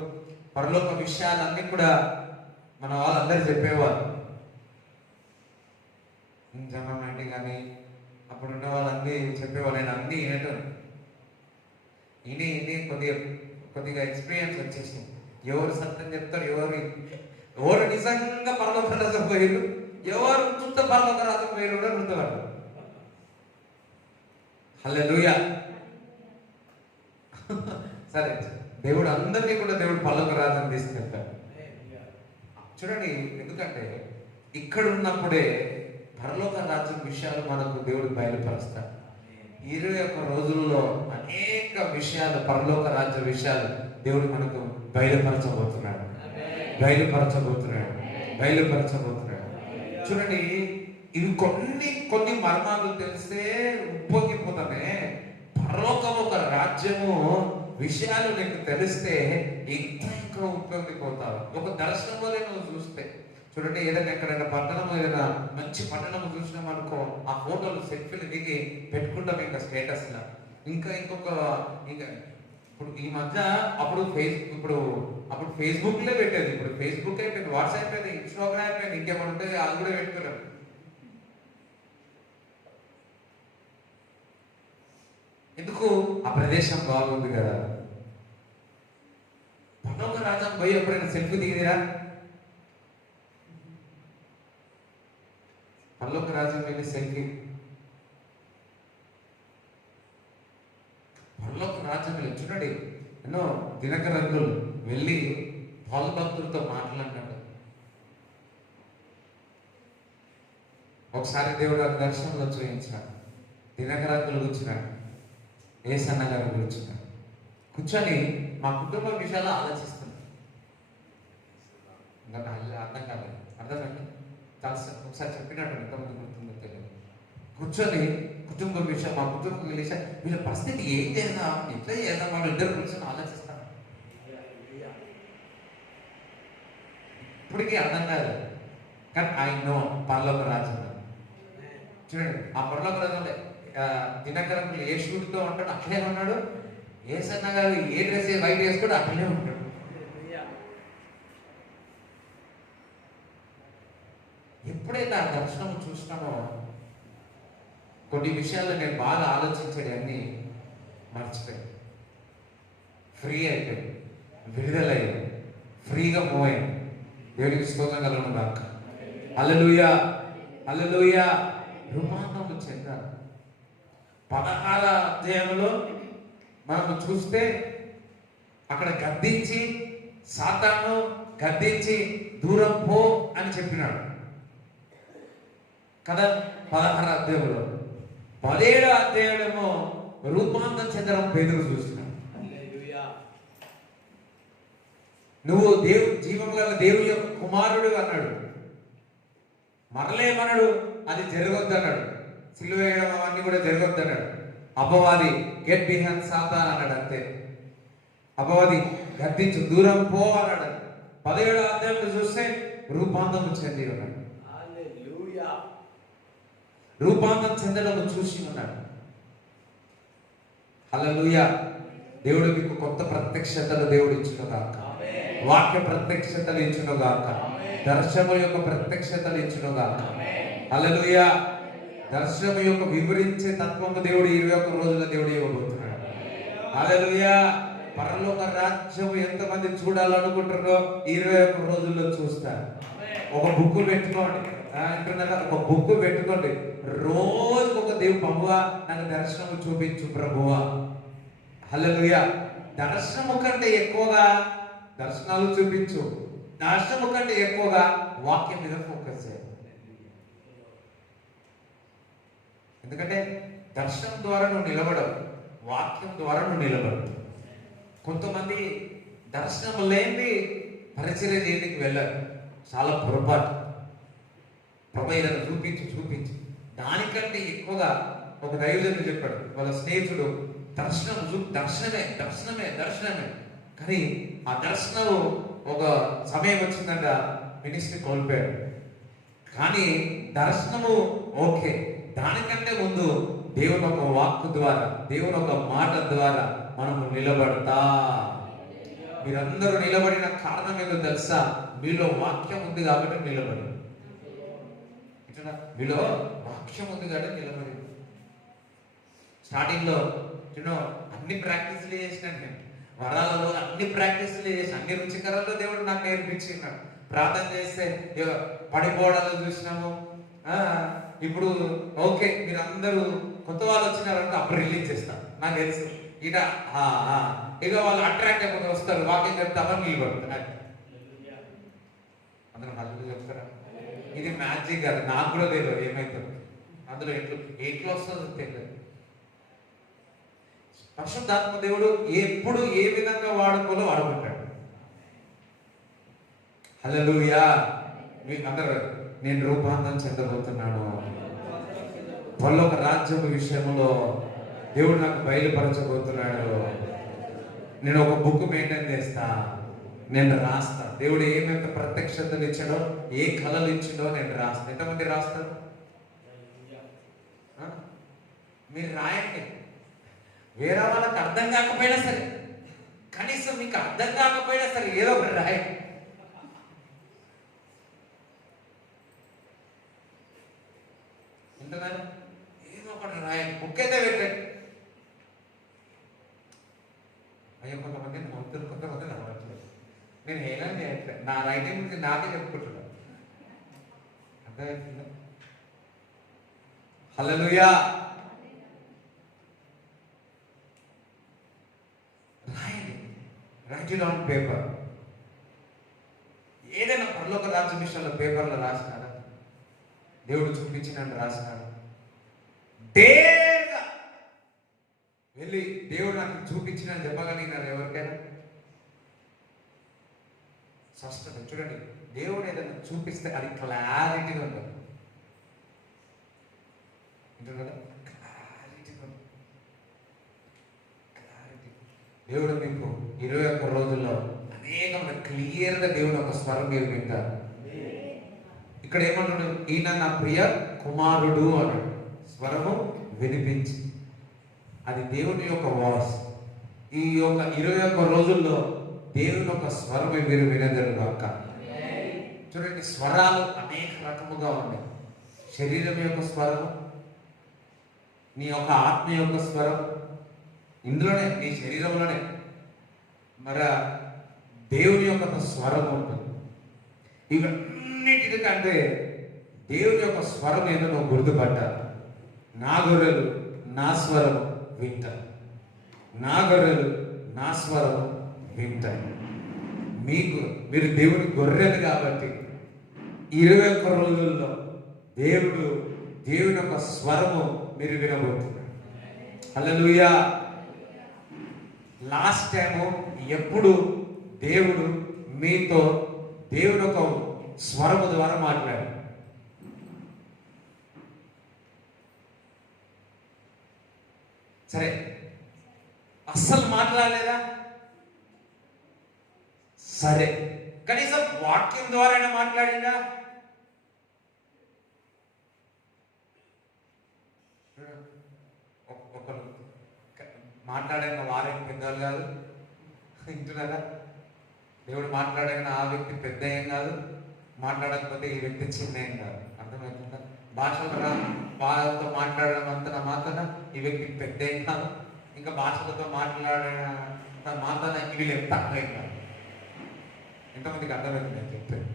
పరలోక విషయాలన్నీ కూడా మన వాళ్ళందరూ చెప్పేవారు. జనమండి కానీ అప్పుడు ఉన్న వాళ్ళన్నీ చెప్పేవాళ్ళు. నేను అన్నీ వినటం ఇని కొద్దిగా ఎక్స్పీరియన్స్ వచ్చేసింది. ఎవరు సత్యం చెప్తారు, ఎవరు నిజంగా పరలోక రాజ్యం పోయారు, ఎవరు చుట్ట పరలోక రాజ్యం పోయారు కూడా గుర్తుపడ్డారు. హల్లెలూయా. సరే, దేవుడు అందరినీ కూడా దేవుడు పరలోక రాజ్యం తీసుకెళ్తాడు. చూడండి, ఎందుకంటే ఇక్కడ ఉన్నప్పుడే పరలోక రాజ్యం విషయాలు మనకు దేవుడు బయలుపరుస్తాడు. 21 రోజుల్లో అనేక విషయాలు, పరలోక రాజ్య విషయాలు దేవుడు మనకు బయలుపరచబోతున్నాడు. చూడండి, ఇవి కొన్ని మర్మాలు తెలిస్తే ఉప్పొంగిపోతామే. పరలోకం ఒక రాజ్యము విషయాలు నీకు తెలిస్తే ఇంకా ఉప్పొంగిపోతావు. ఒక దర్శనం వల్ల నువ్వు చూస్తే చూడండి, ఏదైనా ఎక్కడైనా పట్టణం, ఏదైనా మంచి పట్టణం చూసినాం అనుకో, ఆ ఫోటోలు సెల్ఫీలు దిగి పెట్టుకుంటాం ఇంకా స్టేటస్ లా. ఇంకా ఇప్పుడు ఈ మధ్య అప్పుడు ఫేస్బుక్ లే పెట్టేది. ఇప్పుడు ఫేస్బుక్ అయిపోయింది, వాట్సాప్ అయిపోయింది, ఇన్స్టాగ్రామ్ అయిపోయింది, ఇంకేమైనా ఉంటుంది అది కూడా పెట్టుకున్నాం. ఎందుకు? ఆ ప్రదేశం బాగుంది కదా. పరలోక రాజ్యం పోయి ఎప్పుడైనా సెల్ఫీ దిగిరా? పరలోక రాజ్యం వెళ్ళి సెల్ఫీ, పరలోక రాజ్యం వెళ్ళి చూడండి, ఎన్నో దినకరంగులు వెళ్ళి పాలు భక్తులతో మాట్లాడినాడు. ఒకసారి దేవుడు ఆ దర్శనంలో చూపించాడు. దినకరంగులు కూర్చున్నాడు, ఏసన్న గారు కూర్చున్నాడు. కూర్చొని మా కుటుంబ విషయాలు ఆలోచిస్తున్నాడు. ఇంకా అర్థం కాలేదు, అర్థమండి. ఒకసారి చెప్పినట్టు ఎంతమంది గుర్తుందో తెలియదు. కూర్చొని కుటుంబ విషయం, మా కుటుంబం విషయం, వీళ్ళ పరిస్థితి ఏం చేద్దాం, ఎట్లా చేద్దాం, వాళ్ళు ఇద్దరు కూర్చొని ఆలోచిస్తారు. ఇప్పటికీ అర్థం కాదు, కానీ ఐ నో పరలోక రాజ్యం. చూడండి, ఆ పరలోక రాజ్యంలో దినకరంలో ఏ షూట్తో ఉంటాడు అట్లే ఉన్నాడు. ఏసన్న గారు ఏ డ్రెస్ వైట్ వేసుకోడు అట్లనే ఉంటాడు. ఎప్పుడైతే ఆ దర్శనం చూసినామో కొన్ని విషయాల్లో నేను బాగా ఆలోచించాడు, అన్నీ మర్చిపోయాను. ఫ్రీ అయిపోయాడు, విడుదలయ్యాడు, ఫ్రీగా మూవ్ అయ్యాడు. దేవుడికి స్తోత్రం కలుగును గాక. హల్లెలూయా, హల్లెలూయా. రూపాంతరం చెందారు. 16వ అధ్యాయంలో మనం చూస్తే అక్కడ గద్దించి, సాతాను గద్దించి దూరం పో అని చెప్పినాడు కదా 16వ అధ్యాయంలో. 17వ అధ్యాయమేమో రూపాంతరం చెందడం పేదలు చూస్తున్నాడు. నువ్వు జీవం గల దేవుని యొక్క కుమారుడు అన్నాడు. మరలేమన్నాడు, అది జరగొద్దు అన్నాడు. సిలువ వేయడం అవన్నీ కూడా జరగొద్దు అన్నాడు. అపవాది గెట్ బిహైండ్ సాతాన్ అన్నాడు. అంతే, అపవాది గద్దించు, దూరం పో అన్నాడు. 17వ అధ్యాయంలో చూస్తే రూపాంతరం చెంది ఉన్నాడు. రూపాంతరం చెందడం చూసి ఉన్నాడు. హల్లెలూయా. దేవుడు మీకు కొత్త ప్రత్యక్షతలు దేవుడు ఇచ్చునుగాక. వాక్య ప్రత్యక్షతలు ఇచ్చునుగాక. దర్శనం యొక్క ప్రత్యక్షతలు ఇచ్చునుగాక. హల్లెలూయా, దర్శనం యొక్క వివరించే తత్వము దేవుడు 21 రోజుల దేవుడు ఇవ్వబోతున్నాడు. హల్లెలూయా. పరలోక రాజ్యం ఎంతమంది చూడాలనుకుంటారో 21 రోజుల్లో చూస్తారు. ఒక బుక్ పెట్టుకోండి, అంటున్నారా, ఒక బుక్ పెట్టుకోండి. రోజు ఒక దేవుడు, ప్రభువా నాకు దర్శనము చూపించు ప్రభువా. హల్లెలూయా. దర్శనము కంటే ఎక్కువగా దర్శనాలు చూపించు, దర్శనము కంటే ఎక్కువగా వాక్యం మీద ఫోకస్ చేయాలి. ఎందుకంటే దర్శనం ద్వారా నువ్వు నిలబడవు, వాక్యం ద్వారా నువ్వు నిలబడవు. కొంతమంది దర్శనం లేని పరిచర్య చేయడానికి వెళ్ళారు, చాలా పొరపాటు. ప్రభు ఏదైనా చూపించు. దానికంటే ఎక్కువగా ఒక దైవజనుడు చెప్పాడు, వాళ్ళ స్నేహితుడు దర్శనమే. కానీ ఆ దర్శనం ఒక సమయం వచ్చిందంట, మినిస్ట్రీ కోల్పోయాడు. కానీ దర్శనము ఓకే, దానికంటే ముందు దేవుని ఒక వాక్కు ద్వారా, దేవుని ఒక మాట ద్వారా మనము నిలబడతా. మీరందరూ నిలబడిన కారణం ఏదో తెలుసా? మీలో వాక్యం ఉంది కాబట్టి నిలబడి. మీలో వాక్యం ఉంది కాబట్టి నిలబడి. స్టార్టింగ్ లో అన్ని ప్రాక్టీసులు చేసినాను నేను, వరాలలో అన్ని ప్రాక్టీసులు చేసి, అన్ని రుచికరాల్లో దేవుడు నాకు నేర్పించినాడు. ప్రార్థన చేస్తే పడిపోవడాలు చూసినాము. ఇప్పుడు ఓకే, మీరు అందరూ కొత్త వాళ్ళు వచ్చినారంటే అప్పుడు రిలీజ్ చేస్తాను, నాకు తెలుసు. ఇక వాళ్ళు అట్రాక్ట్ అయిపోతే వస్తారు, వాక్యం చెప్తే అప్పుడు నిలబడతారు. అందరూ నలుగురు చెప్తారా? ఇది మ్యాజిక్ కాదు, నాకు కూడా తెలియదు ఏమైతుంది అందులో, ఎట్లా వస్తుందో తెలియదు. పరిశుద్ధాత్మ దేవుడు ఎప్పుడు ఏ విధంగా వాడుకోలో వాడుకుంటాడు. హల్లెలూయా. మీకు అందరూ, నేను రూపాంతరం చెందబోతున్నాను, పరలోక రాజ్యం విషయంలో దేవుడు నాకు బయలుపరచబోతున్నాడు. నేను ఒక బుక్ మెయింటైన్ చేస్తా, నేను రాస్తా. దేవుడు ఏమైతే ప్రత్యక్షతలు ఇచ్చాడో, ఏ కళలు ఇచ్చిండో నేను రాస్తా. ఎంతమంది రాస్తారు? మీరు రాయండి. వేరే వాళ్ళకి అర్థం కాకపోయినా సరే, కనీసం మీకు అర్థం కాకపోయినా సరే ఏదో ఒకటి రాయండి. ఎంతగానో ఏదో ఒకటి రాయండి, బుక్ అయితే పెట్టండి. అయ్యో కొంతమంది మంత్రులు, కొంతమంది నమ్మట్లేదు. నేను ఏనా చేయట్లేదు, నా రైటింగ్ గురించి నాకే చెప్పుకుంటున్నాను. అర్థమవుతుందా? Hallelujah. Write it on paper. ఏదైనా పరలోక రాజ్య విషయంలో పేపర్లో రాసినారా? దేవుడు చూపించినట్టు రాసినాడు. డేర్గా వెళ్ళి దేవుడు నాకు చూపించిన చెప్పగలిగినారు ఎవరికైనా? స్పష్టత. చూడండి, దేవుడు ఏదైనా చూపిస్తే అది క్లారిటీగా ఉంటుంది. కదా, క్లారిటీగా ఉంటుంది. దేవుడు మీకు 21 రోజుల్లో అనేకమైన క్లియర్గా దేవుడు ఒక స్వరం మీరు వింటారు. ఇక్కడ ఏమంటున్నాడు? ఈయన నా ప్రియ కుమారుడు అన్నాడు. స్వరము వినిపించి, అది దేవుని యొక్క వాయిస్. ఈ యొక్క 21 రోజుల్లో దేవుని యొక్క స్వరం మీరు వినగలరు అక్క. చూడండి, స్వరాలు అనేక రకముగా ఉన్నాయి. శరీరం యొక్క స్వరం, నీ యొక్క ఆత్మ యొక్క స్వరం, ఇందులోనే నీ శరీరంలోనే మరి దేవుని యొక్క స్వరం ఉంటుంది. ఇవన్నిటికంటే దేవుని యొక్క స్వరం ఏదో నువ్వు గుర్తుపడ్డా. నా గొర్రెలు నా స్వరం వింటారు, నా గొర్రెలు నా స్వరం వింటారు. మీరు దేవుని గొర్రెలు కాబట్టి 21 రోజుల్లో దేవుని యొక్క స్వరము మీరు వినబోతున్నారు. హల్లెలూయా. లాస్ట్ టైము ఎప్పుడు దేవుడు మీతో దేవుని ఒక స్వరము ద్వారా మాట్లాడాడు? సరే, అస్సలు మాట్లాడలేదా? సరే, కనీసం వాక్యం ద్వారా మాట్లాడిందా? ఒకరు మాట్లాడిన వారేం పెద్దవాళ్ళు కాదు, వింటున్నారా? దేవుడు మాట్లాడిన ఆ వ్యక్తి పెద్ద ఏం కాదు, మాట్లాడకపోతే ఈ వ్యక్తి చిన్న ఏం కాదు. అర్థమవుతుందా? వాళ్ళతో మాట్లాడడం అంత నా మాత్రాన ఈ వ్యక్తి పెద్ద ఏం కాదు, ఇంకా భాషలతో మాట్లాడడం మాత్రాన వీళ్ళు ఎంత తక్కువ ఏం కాదు. ఎంతమందికి అర్థమైంది నేను చెప్పేది?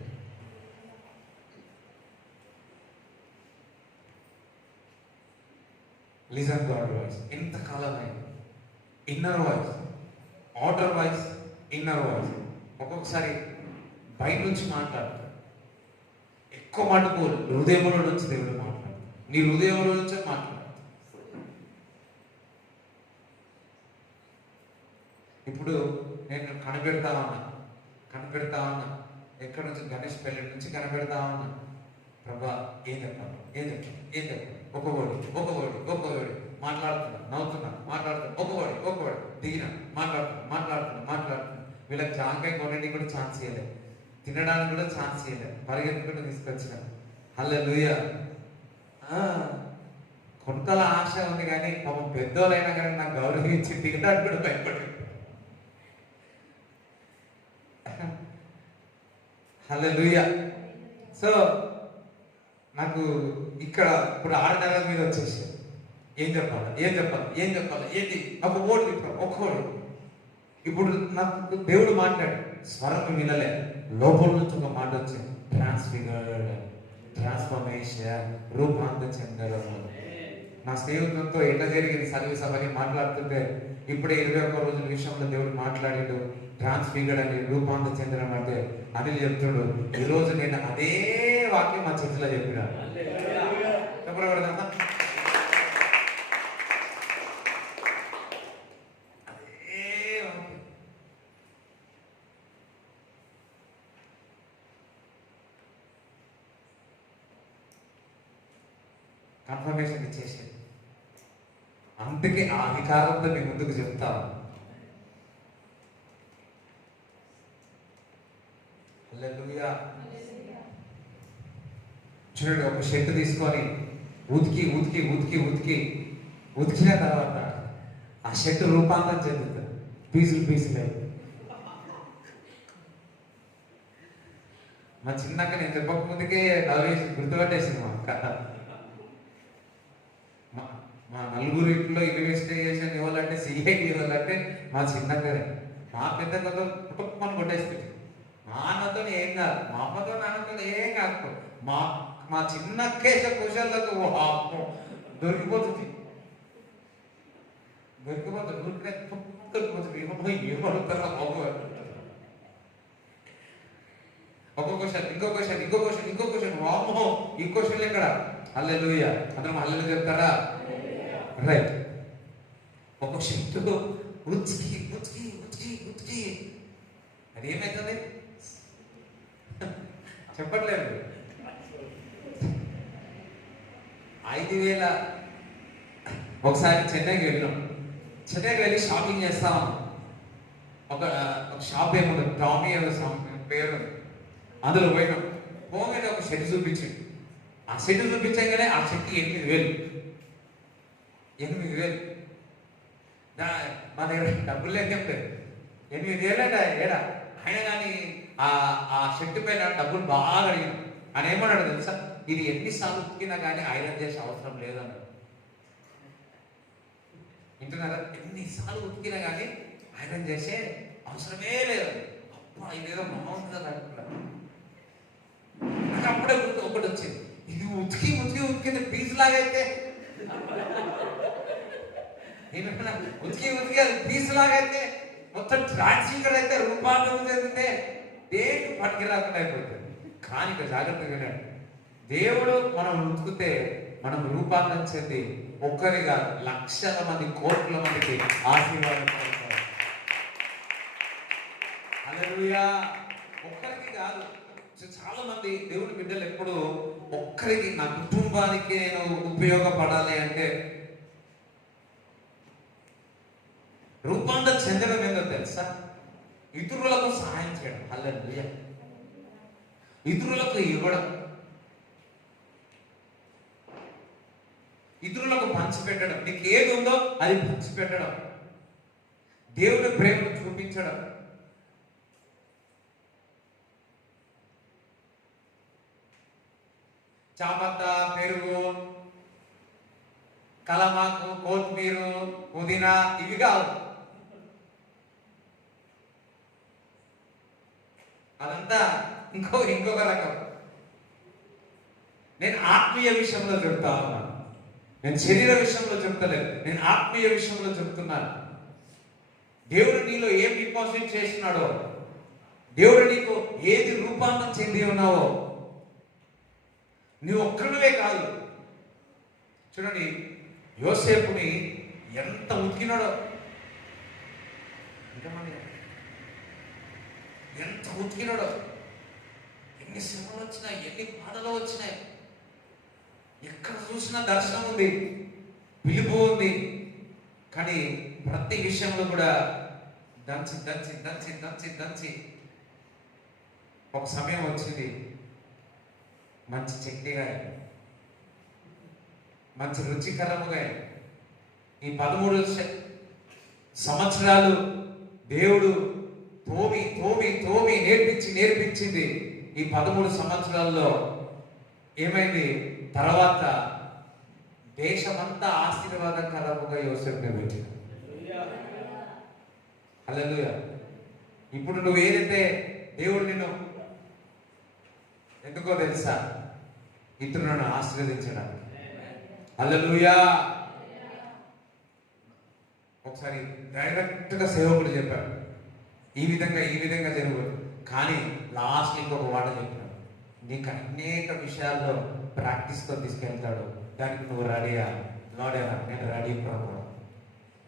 Listen God voice. ఎంతకాలమైంది inner voice, outer voice, inner voice. ఒక్కొక్కసారి బయట నుంచి మాట్లాడతాడు, ఎక్కువ మటుకు హృదయంలో నుంచి దేవుడు మాట్లాడు. నీ హృదయంలో నుంచే మాట్లాడు. ఇప్పుడు నేను కనిపెడతా ఉన్నా ఎక్కడి నుంచి గణేష్ పెళ్లి నుంచి కనిపెడతా ఉన్నా. ప్రభా ఏం చెప్పాలి ఒక ఓడి మాట్లాడుతున్నా, నవ్వుతున్నా, ఒక ఓడి దిగిన మాట్లాడుతున్నా. వీళ్ళకి జాంకాయ కొనడానికి కూడా ఛాన్స్ ఇవ్వలేదు, తినడానికి కూడా ఛాన్స్ ఇవ్వలేదు, పరిగెత్తుకుంటూ తీసుకొచ్చిన. హల్లెలూయా. కొనుక్కల ఆశ ఉంది కానీ పాపం పెద్దోళ్ళైనా కానీ నాకు గౌరవించి తినడానికి కూడా భయపడి. హల్లెలూయా. సో నాకు ఇక్కడ ఇప్పుడు 6 నెలల మీద వచ్చేసి ఏం చెప్పాలి ఏంటి ఒక ఓడి ఒక్కోడు. ఇప్పుడు నాకు దేవుడు మాట్లాడు, స్వరం వినలే, లోపల నుంచి ఒక మాట వచ్చింది, ట్రాన్స్ఫర్మేషన్, రూపాంతర చెందడం. నా స్నేహితులతో ఎట్లా జరిగింది సర్వీస్ అవన్నీ మాట్లాడుతుంటే ఇప్పుడే 21 రోజుల విషయంలో దేవుడు మాట్లాడాడు. ట్రాన్స్ఫిగర్డ్ అని, రూపాంతర చెందడం అంటే అనిల్ చెప్తుడు. ఈరోజు నేను అదే వాక్యం మా చర్చిలో చెప్పినా. చెప్పకూడదా? కన్ఫర్మేషన్ ఇచ్చేసేది. అందుకే ఆ అధికారంతో మీ ముందుకు చెప్తాను. హల్లెలూయా. చూడండి, ఒక షర్ట్ తీసుకొని ఉతికిన తర్వాత ఆ షర్ట్ రూపాంతరం చెందుతుంది, పీసులు. మా చిన్నక్క నేను చెప్పక ముందుకే నవ్వేసి గుర్తుపట్టేసింది మా కథ. మా నలుగురు ఇంట్లో ఇన్వెస్టిగేషన్ ఇవ్వాలంటే, సిఐడి ఇవ్వాలంటే మా చిన్నక్కనే. మా పెద్ద కథ కుటుంబాన్ని కొట్టేస్తుంది. మా అన్నతో ఏం కాదు, మా అమ్మతో నాన్నతో ఏం కాదు. మా చిన్న కేశ కుశలకు దొరికిపోతుంది. ఏమడుగుతారా బాబు? ఇంకో క్వశ్చన్ వామ్మో, ఈ క్వశ్చన్ ఎక్కడ? హల్లెలూయా. అందరం హల్లెలూయా చెప్తారా? రైట్. ఒక శక్తితో ఉచికి అది ఏమవుతుంది చెప్పట్లేదు. 5,000 ఒకసారి చెన్నైకి వెళ్ళి షాపింగ్ చేస్తాం. ఒక షాప్ ఏముంది, టామీ పేరు, అందులో పోయినాం. పోగానే ఒక షెడ్ చూపించింది. ఆ షెడ్ చూపించగానే ఆ షెడ్కి 8,000 మా దగ్గర డబ్బులు లేదు చెప్పలేదు. 8,000 అంటే ఏడా. అయినా కానీ ఆ షెడ్ పైన డబ్బులు బాగా అడిగినాం. ఆయన ఏమన్నాడు తెలుసా? ఇది ఎన్నిసార్లు ఉతికినా కానీ ఐరన్ చేసే అవసరం లేదన్నాడు. వింటున్నారా? ఎన్నిసార్లు ఉతికినా కానీ ఐరన్ చేసే అవసరమే లేదు. అబ్బా, ఇదేదో బాగుంటుంది అనుకున్నాను. నాకు అప్పుడే ఒకటి వచ్చింది, ఇది ఉతికింది పీస్ లాగైతే ఉతికి అది పీస్ లాగైతే మొత్తం ట్రాన్స్ఫిగర్ అయితే రూపాంతరం చెందితే దేనికి పనికి రాకుండా అయిపోతుంది. కానీ ఇక్కడ జాగ్రత్తగా వినండి, దేవుడు మనం ఉతికితే మనం రూపాంతరం చెంది ఒక్కరిగా లక్షల మంది, కోట్ల మందికి ఆశీర్వాదం పొందుతారు. హల్లెలూయా. ఒక్కరికి కాదు, చాలా మంది దేవుడి బిడ్డలు ఎప్పుడు ఒక్కరికి, నా కుటుంబానికి నేను ఉపయోగపడాలి అంటే రూపాంతరం చెందడం ఏందో తెలుసా? ఇతరులకు సహాయం చేయడం. హల్లెలూయా. ఇతరులకు ఇవ్వడం, ఇతరులకు పంచిపెట్టడం. నీకు ఏది ఉందో అది పంచిపెట్టడం, దేవుని ప్రేమను చూపించడం. చామంత, పెరుగు, కలమాకు, కొత్తిమీర, పుదీనా ఇవి కావు. అదంతా ఇంకొక రకం. నేను ఆత్మీయ విషయంలో చెప్తా ఉన్నాను, నేను శరీర విషయంలో చెప్తలేదు, నేను ఆత్మీయ విషయంలో చెప్తున్నాను. దేవుడు నీలో ఏం డిపాజిట్ చేస్తున్నాడో, దేవుడు నీకు ఏది రూపాంతరం చెంది ఉన్నావో, నువ్వు ఒక్కడివే కాదు. చూడండి, యోసేపుని ఎంత ఉతికినాడో, ఎంత ఉతికినాడో, ఎన్ని శ్రమలు వచ్చినాయి, ఎన్ని బాధలు వచ్చినాయి. ఎక్కడ చూసినా దర్శనం ఉంది, పిలుపు ఉంది. కానీ ప్రతి విషయంలో కూడా దంచి దంచి దంచి దంచి దంచి ఒక సమయం వచ్చింది, మంచి చట్నీగా, మంచి రుచికరముగా. ఈ 13 సంవత్సరాలు దేవుడు తోమి తోమి తోమి నేర్పించింది. ఈ 13 సంవత్సరాల్లో ఏమైంది? తర్వాత దేశమంతా ఆశీర్వాదకరముగా యోసేపుని పెట్టింది. హల్లెలూయా. ఇప్పుడు నువ్వు ఏదైతే దేవుడు నిన్ను ఎందుకో తెలుసా? ఇతరులను ఆశీర్వదించడానికి. హల్లెలూయా. ఒకసారి డైరెక్ట్ గా సేవకుడు చెప్పాడు, ఈ విధంగా జరుగు. కానీ లాస్ట్ ఇంకొక మాట చెప్పినాడు, నీకు అనేక విషయాల్లో ప్రాక్టీస్తో తీసుకెళ్తాడు, దానికి నువ్వు రెడీయా? లోడేనా? నేను రెడీ ప్రభు.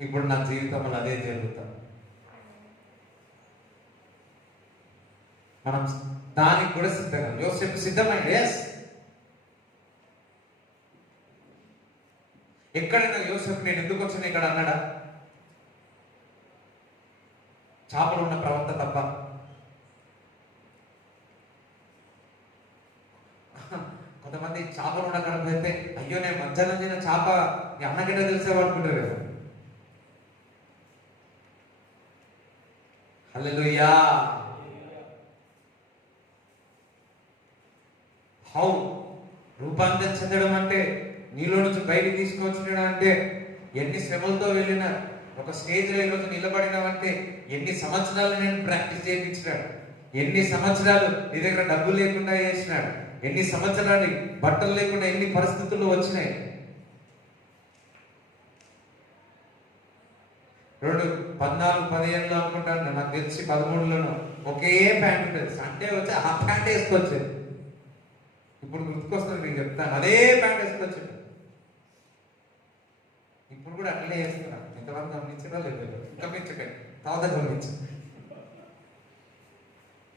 ఇప్పుడు నా జీవితంలో అదే జరుగుతాం. మనం దానికి కూడా సిద్ధంగా. యోసేపు సిద్ధమైంది. ఎస్, ఎక్కడైనా యోసేపు నేను ఎందుకు వచ్చిన ఇక్కడ అన్నాడా? చేపలు ఉన్న ప్రవక్త తప్ప. కొంతమంది చేపలు ఉన్న కడపైతే అయ్యో నేను మధ్యాహ్నం తిన్న చేప నీ అన్నకిட்ட తెలిసేవాడుకుంటారు. హల్లెలూయా. హౌ రూపాంతరం చెందడం అంటే, నీలో నుంచి బయటికి తీసుకొచ్చడం అంటే, ఎన్ని శ్రమలతో వెళ్ళినా ఒక స్టేజ్లో ఈరోజు నిలబడినావంటే ఎన్ని సంవత్సరాలు నేను ప్రాక్టీస్ చేయించినాడు, ఎన్ని సంవత్సరాలు నీ దగ్గర డబ్బులు లేకుండా చేసినాడు, ఎన్ని సంవత్సరాలు బట్టలు లేకుండా ఎన్ని పరిస్థితులు వచ్చినాయి. 14-15 అనుకుంటాను, నాకు తెలిసి 13లోనూ ఒకే ప్యాంట్ ఉంటుంది. సండే వచ్చి ఆ ప్యాంట్ వేసుకొచ్చేది. ఇప్పుడు గుర్తుకొస్తుంది, నేను చెప్తాను, అదే ప్యాంట్ వేసుకొచ్చేది. ఇప్పుడు కూడా అట్లనే వేస్తున్నాను. ఎంతవరకు గమనించారో లేదు, గమనించకండి, తర్వాత గమనించండి.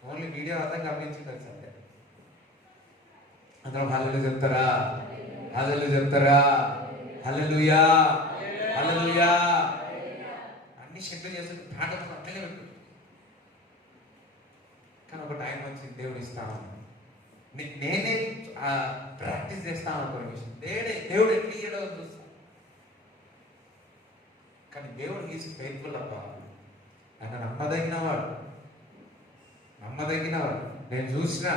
ఓన్లీ వీడియో అర్థం గమనించింది సండే. అందరం హల్లెలూయా చెప్తారా? హల్లెలూయా చెప్తారా? హల్లెలూయా, హల్లెలూయా. అన్ని షెడ్యూల్ చేసి ప్యాంట్ అట్లనే పెట్టు. కానీ ఒక టైం వచ్చింది, దేవుడు ఇస్తాను, నేనే ప్రాక్టీస్ చేస్తాను అనుకునే విషయం. దేవుడు ఎట్లా ఇయ్యడో చూస్తాను. కానీ దేవుడు ఈజ్ ఫెయిత్ఫుల్ అబ్బా. ఆయన నమ్మదగినవాడు. నేను చూసిన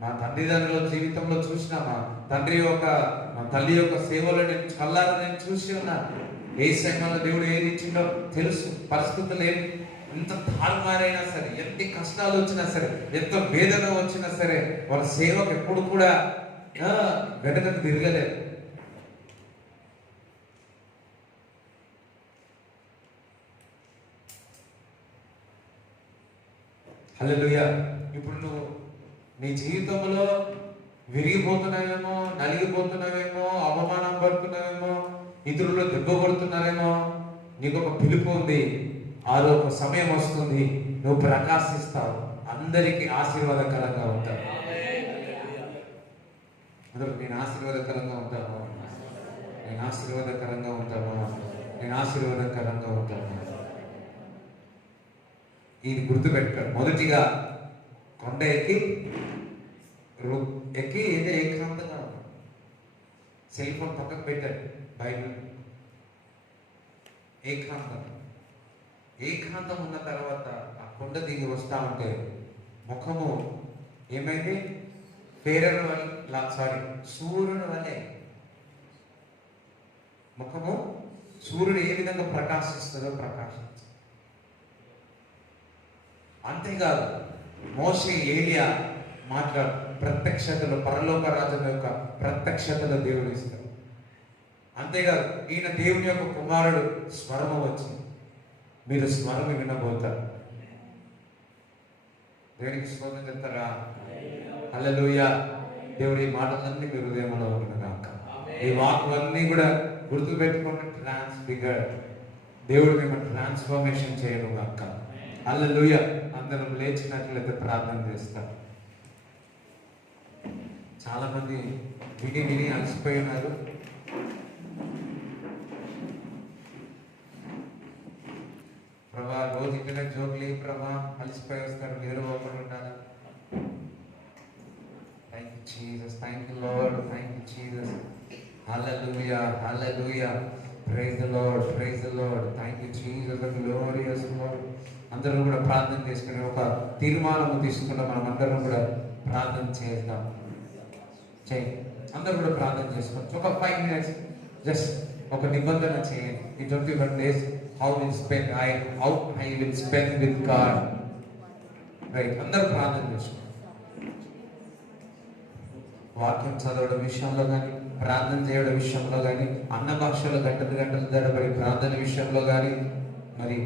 మా తల్లిదండ్రుల జీవితంలో చూసిన, మా తల్లి యొక్క సేవలో నేను కళ్ళారా నేను చూసి ఉన్నాను. ఏ సమయంలో దేవుడు ఏది ఇచ్చిందో తెలుసు. పరిస్థితులు ఎంత తారుమారైనా సరే, ఎన్ని కష్టాలు వచ్చినా సరే, ఎంత వేదన వచ్చినా సరే, వాళ్ళ సేవకు ఎప్పుడు కూడా వెనకకు తిరగలేదు. హల్లెలూయా. ఇప్పుడు నువ్వు నీ జీవితంలో విరిగిపోతున్నావేమో, నలిగిపోతున్నావేమో, అవమానం పడుతున్నావేమో, ఇతరులు దెబ్బ కొడుతున్నారేమో, నీకు ఒక పిలుపు ఉంది. ఆరో ఒక సమయం వస్తుంది, నువ్వు ప్రకాశిస్తావు, అందరికీ ఆశీర్వాదకరంగా ఉంటావు. నేను ఆశీర్వాదకరంగా ఉంటాను, నేను ఆశీర్వాదకరంగా ఉంటాను, నేను ఆశీర్వాదకరంగా ఉంటాను. ఇది గుర్తుపెట్టుకోండి. మొదటిగా కొండ ఎక్కి ఏదో ఏకాంతంగా సెల్ ఫోన్ పక్కకు పెట్టారు, బైబిల్ ఏకాంతం ఉన్న తర్వాత ఆ కొండ దిగి వస్తా ఉంటే ముఖము ఏమైంది? పేరను సూర్యుని వలె ముఖము సూర్యుడు ఏ విధంగా ప్రకాశిస్తుందో ప్రకాశించు. అంతేకాదు మోషే ఏలియా మాట్లాడు ప్రత్యక్షతలు పరలోక రాజు యొక్క ప్రత్యక్షతలు దేవుడు ఇస్తాడు. అంతేకాదు ఈయన దేవుని యొక్క కుమారుడు స్వరము వచ్చి మీరు స్వరం వినబోతారు. దేవునికి స్తోత్రం చెప్తారా? హల్లెలూయా. దేవుడి మాటలన్నీ మీ హృదయంలో ఉంటున్నాక ఈ వాకులన్నీ కూడా గుర్తు పెట్టుకుంటే ట్రాన్స్ఫిగర్ దేవుడు మిమ్మల్ని ట్రాన్స్ఫర్మేషన్ చేయను అక్క. హల్లెలూయా. అందరం లేచినట్లయితే ప్రార్థన చేస్తాం. చాలా మంది విని అలసిపోయి ఉన్నారు. ప్రభా రోజు ఇంటిలో జోకులు ప్రభా అలసిపోయి వస్తారు, మీరు ఒకరు ఉండాలి. Thank you Jesus, thank you Lord, thank you Jesus. Hallelujah, hallelujah. Praise the Lord, praise the Lord. Thank you Jesus, the glorious Lord. అందరూ కూడా ప్రార్థన చేసుకుని ఒక తీర్మానం తీసుకున్న మనం అందరం కూడా ప్రార్థన చేద్దాం. అందరూ కూడా ప్రార్థన చేసుకోవచ్చు. ఒక 5 minutes జస్ట్ ఒక నిబంధన చేయండి. ఈ 21 days how I will spend with God. Right, అందరూ ప్రార్థన చేసుకోండి. వాక్యం చదవడం విషయంలో కానీ, ప్రార్థన చేయడం విషయంలో కానీ, అన్న భాషలో గంటలు తరబడి ప్రార్థన విషయంలో కానీ, మరి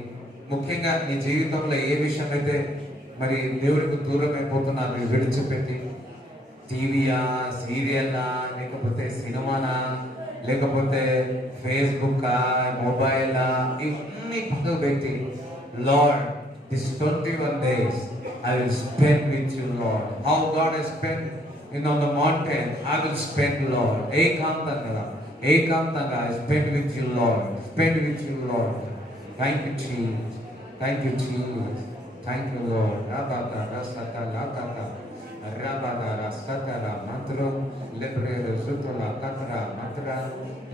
ముఖ్యంగా నీ జీవితంలో ఏ విషయం అయితే మరి దేవుడికి దూరం అయిపోతున్నారు విడిచిపెట్టి, టీవీయా, సీరియల్లా, లేకపోతే సినిమానా, లేకపోతే ఫేస్బుక్కా, మొబైలా, ఇవన్నీ పక్కకు పెట్టి lord this 21 days I will spend with you Lord. How God has spent on the mountain, I will spend Lord. ఏకాంతంగా I spend with you Lord. Spend with you Lord. Thank you Jesus. Thank you Jesus. Thank you Lord. Rabata rasata lakata. Rabada rasatara mantro libre zutula katara mantra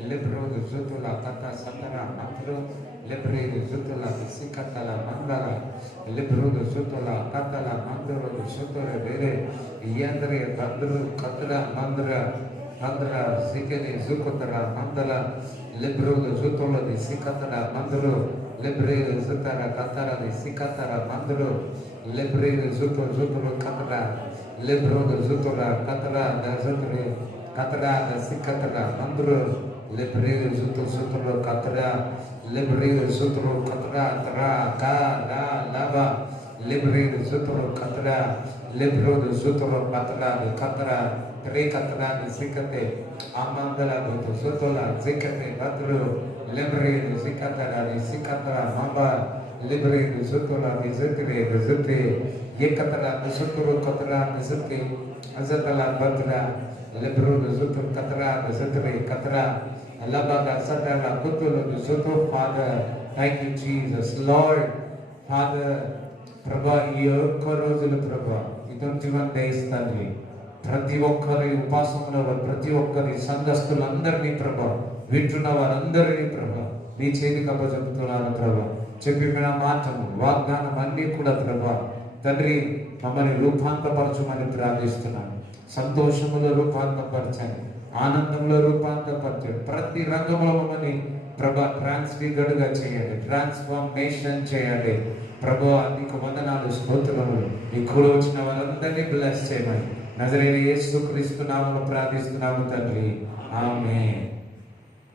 libro zutula kata satara mantro libre zutula sikatala mandala libro zutula katala mandro zutula bere yandre bandru katara mandra sikene zukotara mandala libro zutula sikatala mandro libre zutara katara sikatara mandro libre zutula katara libro zutula katara zutri katara sikatara mandro libre zutula katara libre zutula katara tra ka la laba libre zutula katara libro zutula katara tre katara sikate amandala zutula sikate mandro libre sikatara mamba libre zutula zutri ये कतरा नसुतुरु कतरा नसुते अजतला Batra Libre नसुतु कतरा नसुतरे कतरा लबागा सतला कुतुलु नसुतु father thank you Jesus Lord father ప్రభా ఈ ఒక్క రోజులు ప్రభా ఇటువంటి డేస్ తండ్రి ప్రతి ఒక్కరి ఉపాసంలో ప్రతి ఒక్కరి సంఘస్థులందరినీ ప్రభా వింటున్న వారందరినీ ప్రభా నీ చేతికి అప్పచెప్తున్నాను ప్రభా. చెప్పిన మాటము వాగ్దానం అన్నీ కూడా ప్రభా తండ్రి మమ్మల్ని రూపాంతపరచమని ప్రార్థిస్తున్నాను. సంతోషములో రూపాంతపరచండి, ఆనందంలో రూపాంతపరచండి. ప్రతి రంగంలో మమ్మల్ని ప్రభా ట్రాన్స్ఫిగర్డ్గా చేయండి, ట్రాన్స్ఫర్మేషన్ చేయండి ప్రభా. నీకు వందనాలు, స్తోత్రములు. నీ కూడా వచ్చిన వారందరినీ బ్లెస్ చేయమని నజరేయుడైన యేసుక్రీస్తు నామములో ప్రార్థిస్తున్నాము తండ్రి. ఆమేన్.